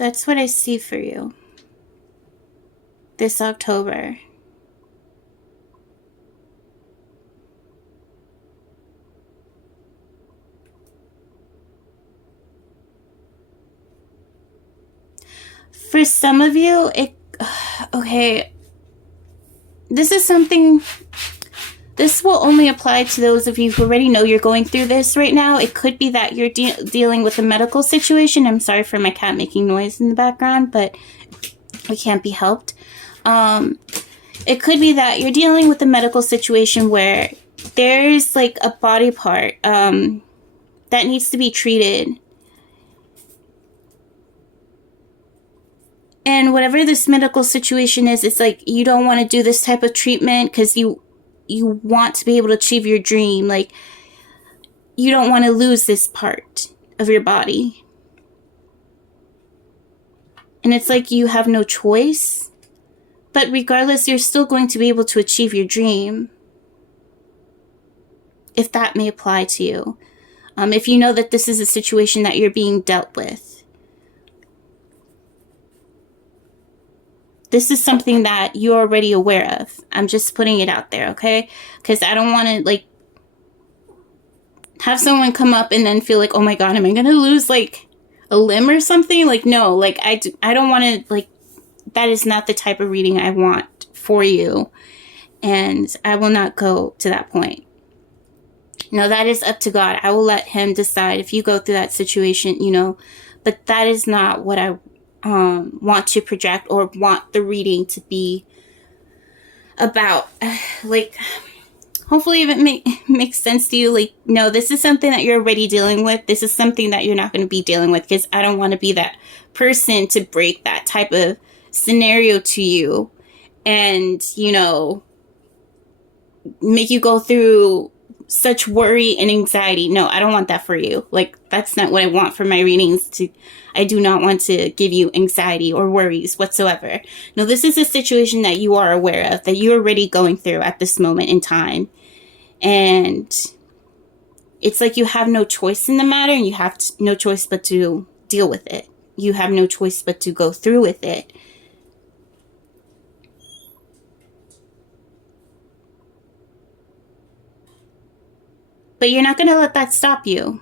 That's what I see for you this October. For some of you, okay, this is something, this will only apply to those of you who already know you're going through this right now. It could be that you're dealing with a medical situation. I'm sorry for my cat making noise in the background, but it can't be helped. It could be that you're dealing with a medical situation where there's like a body part that needs to be treated. And whatever this medical situation is, it's like you don't want to do this type of treatment because you want to be able to achieve your dream. Like, you don't want to lose this part of your body. And it's like you have no choice. But regardless, you're still going to be able to achieve your dream. If that may apply to you. If you know that this is a situation that you're being dealt with. This is something that you're already aware of. I'm just putting it out there, okay? Because I don't want to, like, have someone come up and then feel like, oh my god, am I going to lose, like, a limb or something? Like, no, like, I don't want to, like, that is not the type of reading I want for you. And I will not go to that point. No, that is up to God. I will let him decide if you go through that situation, you know. But that is not what I want to project or want the reading to be about. Like, hopefully if it makes sense to you, like, no, this is something that you're already dealing with. This is something that you're not going to be dealing with, because I don't want to be that person to break that type of scenario to you and, you know, make you go through such worry and anxiety. No, I don't want that for you. Like, that's not what I want for my readings. I do not want to give you anxiety or worries whatsoever. No, this is a situation that you are aware of, that you're already going through at this moment in time. And it's like you have no choice in the matter, and you have no choice but to deal with it. You have no choice but to go through with it. But you're not going to let that stop you.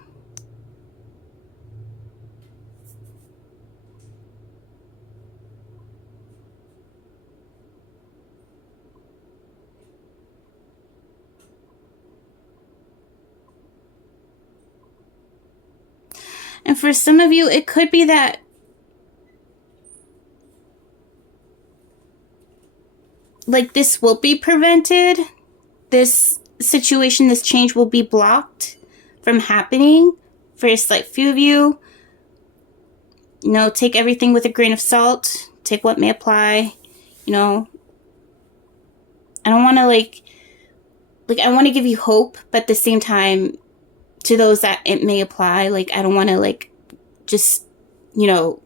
And for some of you, it could be that like this will be prevented. This situation, this change will be blocked from happening. For a slight few of you, you know, take everything with a grain of salt. Take what may apply. You know, I don't want to like I want to give you hope, but at the same time, to those that it may apply, like, I don't want to like just, you know,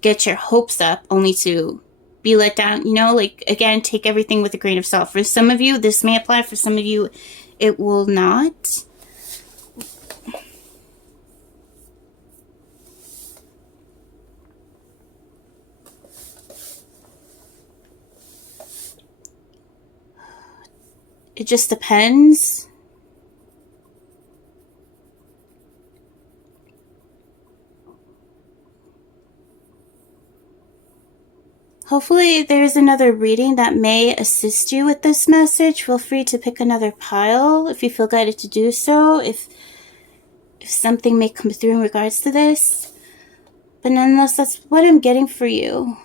get your hopes up only to be let down, you know. Like, again, take everything with a grain of salt. For some of you, this may apply. For some of you, it will not. It just depends. Hopefully there's another reading that may assist you with this message. Feel free to pick another pile if you feel guided to do so. If something may come through in regards to this. But nonetheless, that's what I'm getting for you.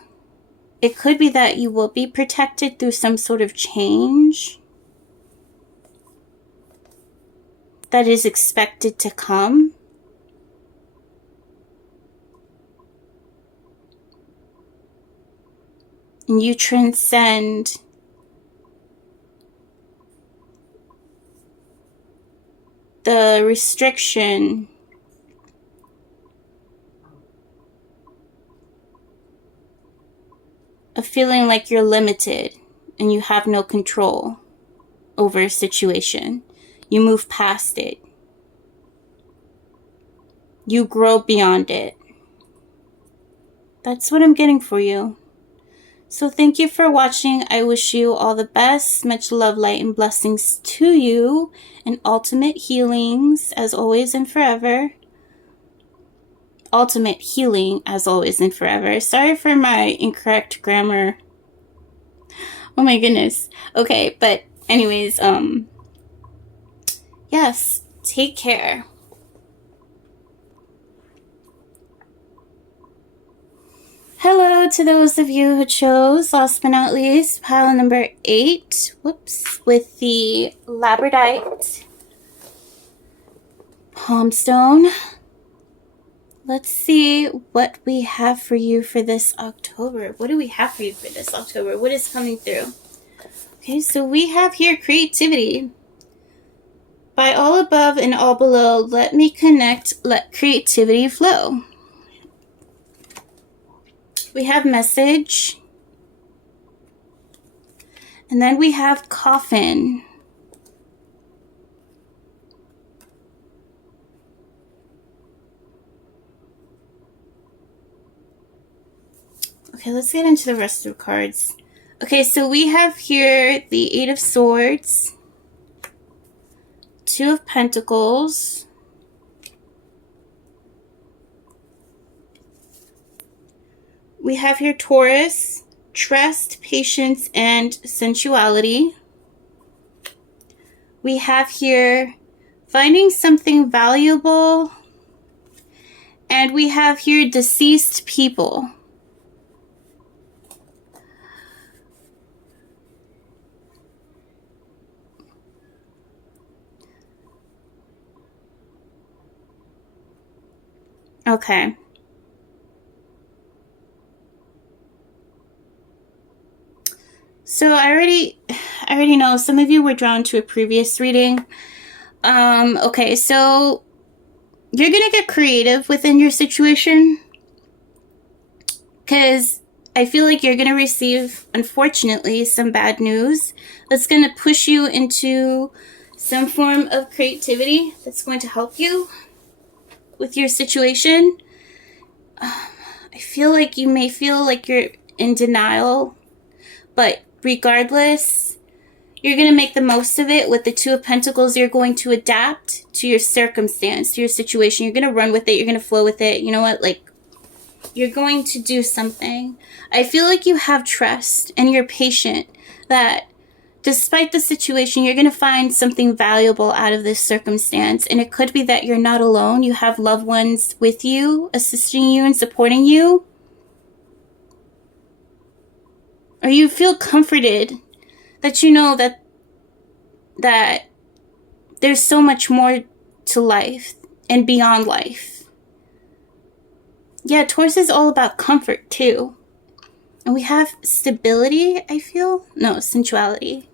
It could be that you will be protected through some sort of change that is expected to come. And you transcend the restriction of feeling like you're limited and you have no control over a situation. You move past it. You grow beyond it. That's what I'm getting for you. So thank you for watching. I wish you all the best. Much love, light, and blessings to you. And ultimate healings as always and forever. Ultimate healing as always and forever. Sorry for my incorrect grammar. Oh my goodness. Okay, but anyways, yes, take care. Hello to those of you who chose, last but not least, pile number 8, whoops, with the Labradorite Moonstone. Let's see what we have for you for this October. What do we have for you for this October? What is coming through? Okay, so we have here creativity. By all above and all below, let me connect, let creativity flow. We have message. And then we have coffin. Okay, let's get into the rest of the cards. Okay, so we have here the 8 of Swords, 2 of Pentacles, we have here Taurus, trust, patience, and sensuality. We have here finding something valuable, and we have here deceased people. Okay. So I already know some of you were drawn to a previous reading. Okay, so you're going to get creative within your situation, because I feel like you're going to receive, unfortunately, some bad news that's going to push you into some form of creativity that's going to help you with your situation. I feel like you may feel like you're in denial, but regardless, you're going to make the most of it. With the 2 of Pentacles, you're going to adapt to your circumstance, to your situation. You're going to run with it. You're going to flow with it. You know what? Like, you're going to do something. I feel like you have trust and you're patient, that despite the situation, you're going to find something valuable out of this circumstance. And it could be that you're not alone. You have loved ones with you, assisting you and supporting you. Or you feel comforted that you know that there's so much more to life and beyond life. Yeah, Taurus is all about comfort too. And we have stability, I feel. No, sensuality.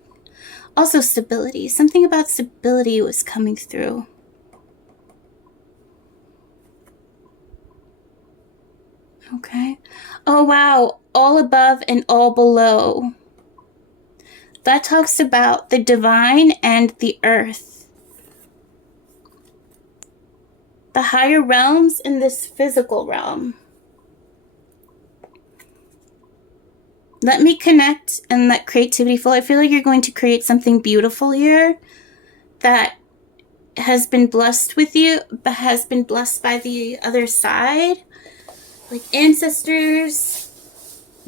Also stability. Something about stability was coming through. Okay. Oh, wow. All above and all below. That talks about the divine and the earth. The higher realms in this physical realm. Let me connect and let creativity flow. I feel like you're going to create something beautiful here that has been blessed with you, but has been blessed by the other side. Like ancestors,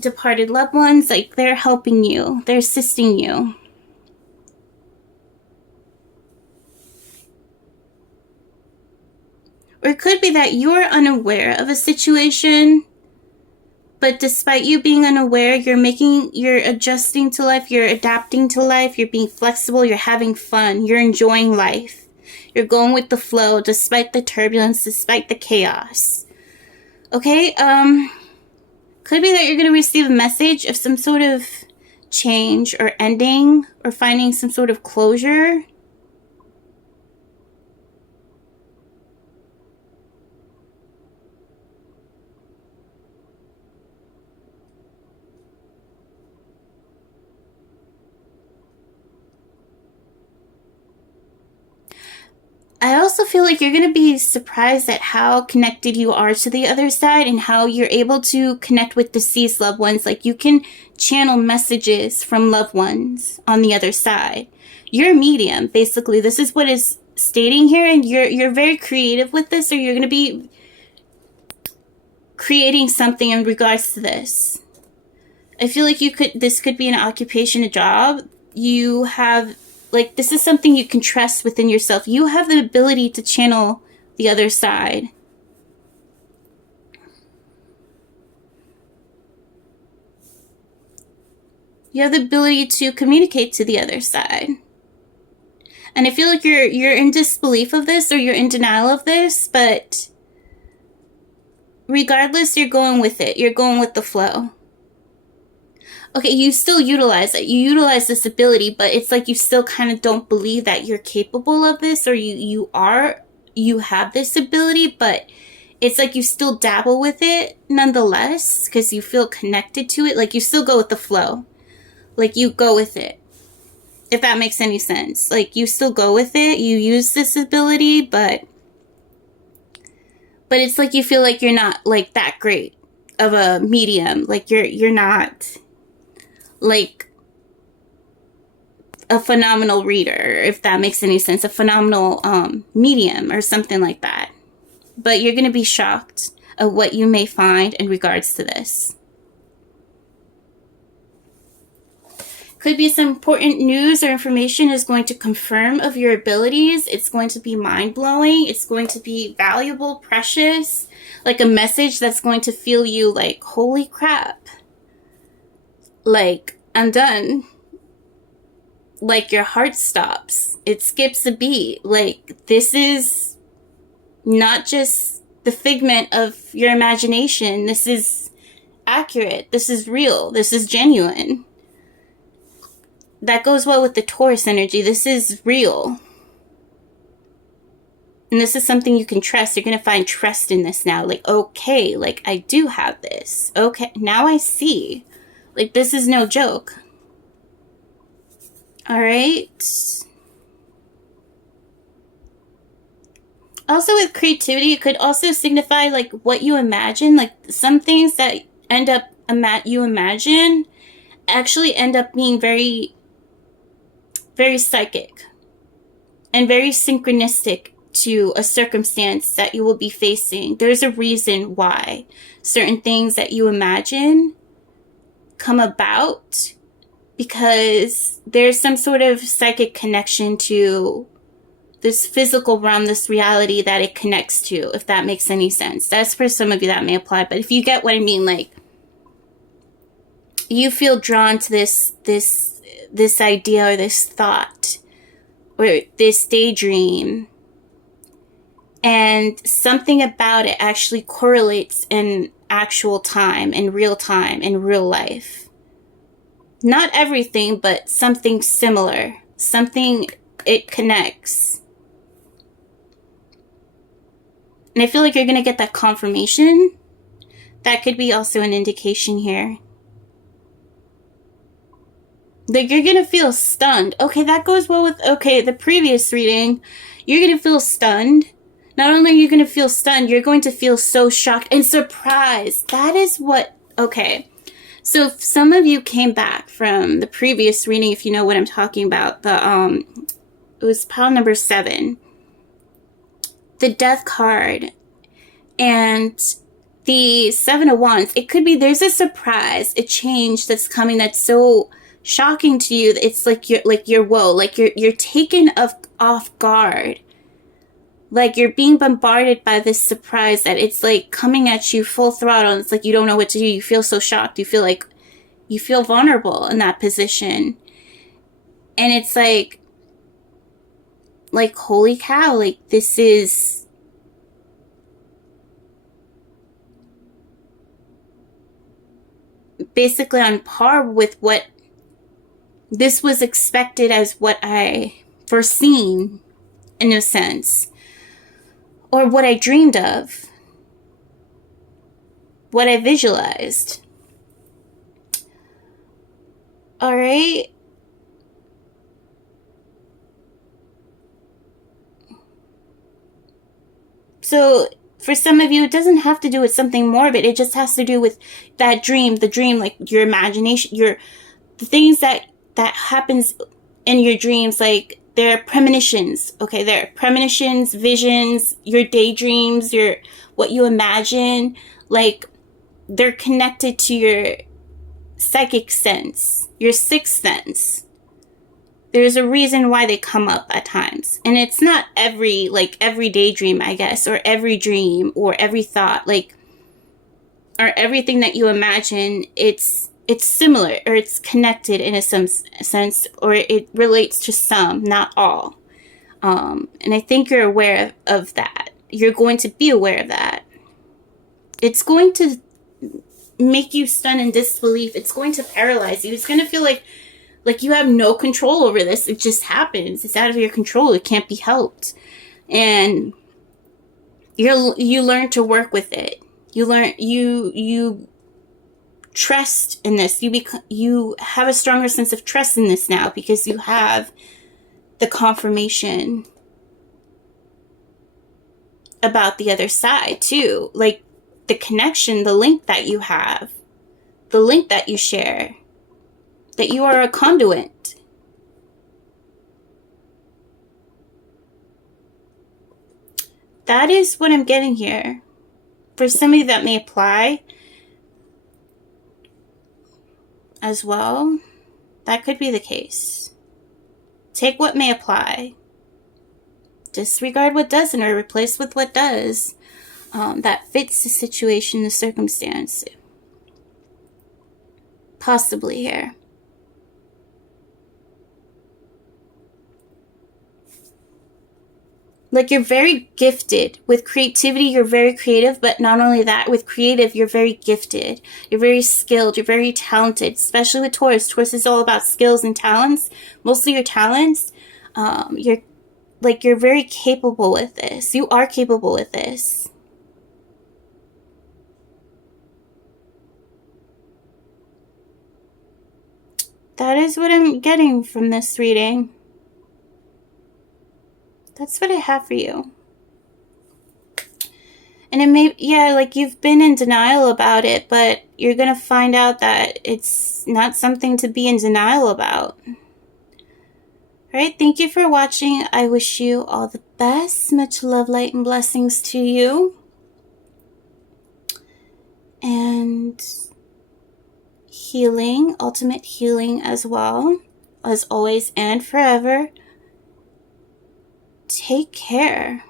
departed loved ones, like they're helping you. They're assisting you. Or it could be that you're unaware of a situation, but despite you being unaware, you're adjusting to life, you're adapting to life, you're being flexible, you're having fun, you're enjoying life. You're going with the flow despite the turbulence, despite the chaos. Okay, could be that you're going to receive a message of some sort of change or ending or finding some sort of closure. feel like you're going to be surprised at how connected you are to the other side and how you're able to connect with deceased loved ones. Like, you can channel messages from loved ones on the other side. You're a medium, basically. This is what is stating here, and you're very creative with this, or you're going to be creating something in regards to this. I feel like this could be an occupation, a job. You have, like, this is something you can trust within yourself. You have the ability to channel the other side. You have the ability to communicate to the other side. And I feel like you're in disbelief of this, or you're in denial of this, but regardless, you're going with it. You're going with the flow. Okay, you still utilize it. You utilize this ability, but it's like you still kind of don't believe that you're capable of this, or you have this ability, but it's like you still dabble with it nonetheless because you feel connected to it. Like, you still go with the flow. Like, you go with it. If that makes any sense. Like, you still go with it. You use this ability, but it's like you feel like you're not, like, that great of a medium. Like, you're not, like, a phenomenal reader, if that makes any sense. A phenomenal medium or something like that. But you're going to be shocked at what you may find in regards to this. Could be some important news or information is going to confirm of your abilities. It's going to be mind-blowing. It's going to be valuable, precious. Like a message that's going to feel you like, holy crap. Like, I'm done. Like, your heart stops. It skips a beat. Like, this is not just the figment of your imagination. This is accurate. This is real. This is genuine. That goes well with the Taurus energy. This is real. And this is something you can trust. You're going to find trust in this now. Like, okay, like, I do have this. Okay, now I see. Like, this is no joke. All right. Also, with creativity, it could also signify, like, what you imagine. Like, some things that end up you imagine actually end up being very, very psychic and very synchronistic to a circumstance that you will be facing. There's a reason why certain things that you imagine come about, because there's some sort of psychic connection to this physical realm, this reality that it connects to, if that makes any sense. That's for some of you that may apply, but if you get what I mean, like, you feel drawn to this idea or this thought or this daydream, and something about it actually correlates in actual time, in real life. Not everything, but something similar. Something, it connects. And I feel like you're going to get that confirmation. That could be also an indication here. Like, you're going to feel stunned. Okay, that goes well with, okay, the previous reading. You're going to feel stunned. Not only are you going to feel stunned, you're going to feel so shocked and surprised. That is what, okay. So if some of you came back from the previous reading, if you know what I'm talking about, it was pile number 7. The Death card and the 7 of Wands. It could be there's a surprise, a change that's coming that's so shocking to you. It's like you're whoa, like you're taken off guard. Like, you're being bombarded by this surprise that it's like coming at you full throttle. And it's like you don't know what to do. You feel so shocked. You feel vulnerable in that position. And it's like holy cow, like, this is basically on par with what this was expected, as what I foreseen in a sense. Or what I dreamed of. What I visualized. All right. So for some of you, it doesn't have to do with something morbid. It just has to do with that dream, the dream, like your imagination, the things that happens in your dreams, like they're premonitions. Okay, they're premonitions, visions, your daydreams, what you imagine, like they're connected to your psychic sense, your sixth sense. There's a reason why they come up at times. And it's not every daydream, I guess, or every dream, or every thought, like, or everything that you imagine, it's similar, or it's connected in a some sense, or it relates to some, not all. And I think you're aware of that. You're going to be aware of that. It's going to make you stunned in disbelief. It's going to paralyze you. It's going to feel like you have no control over this. It just happens. It's out of your control. It can't be helped. And you learn to work with it. You trust in this. You have a stronger sense of trust in this now, because you have the confirmation about the other side too. Like the connection, the link that you have, the link that you share, that you are a conduit. That is what I'm getting here. For somebody that may apply as well, that could be the case. Take what may apply. Disregard what doesn't, or replace with what does. That fits the situation, the circumstance. Possibly here. Like, you're very gifted with creativity. You're very creative, but not only that, with creative, you're very gifted. You're very skilled. You're very talented, especially with Taurus. Taurus is all about skills and talents. Mostly your talents. You're very capable with this. You are capable with this. That is what I'm getting from this reading. That's what I have for you. And it may, like you've been in denial about it, but you're going to find out that it's not something to be in denial about. All right, thank you for watching. I wish you all the best. Much love, light, and blessings to you. And healing, ultimate healing as well, as always and forever. Take care.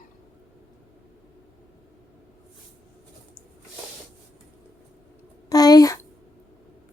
Bye.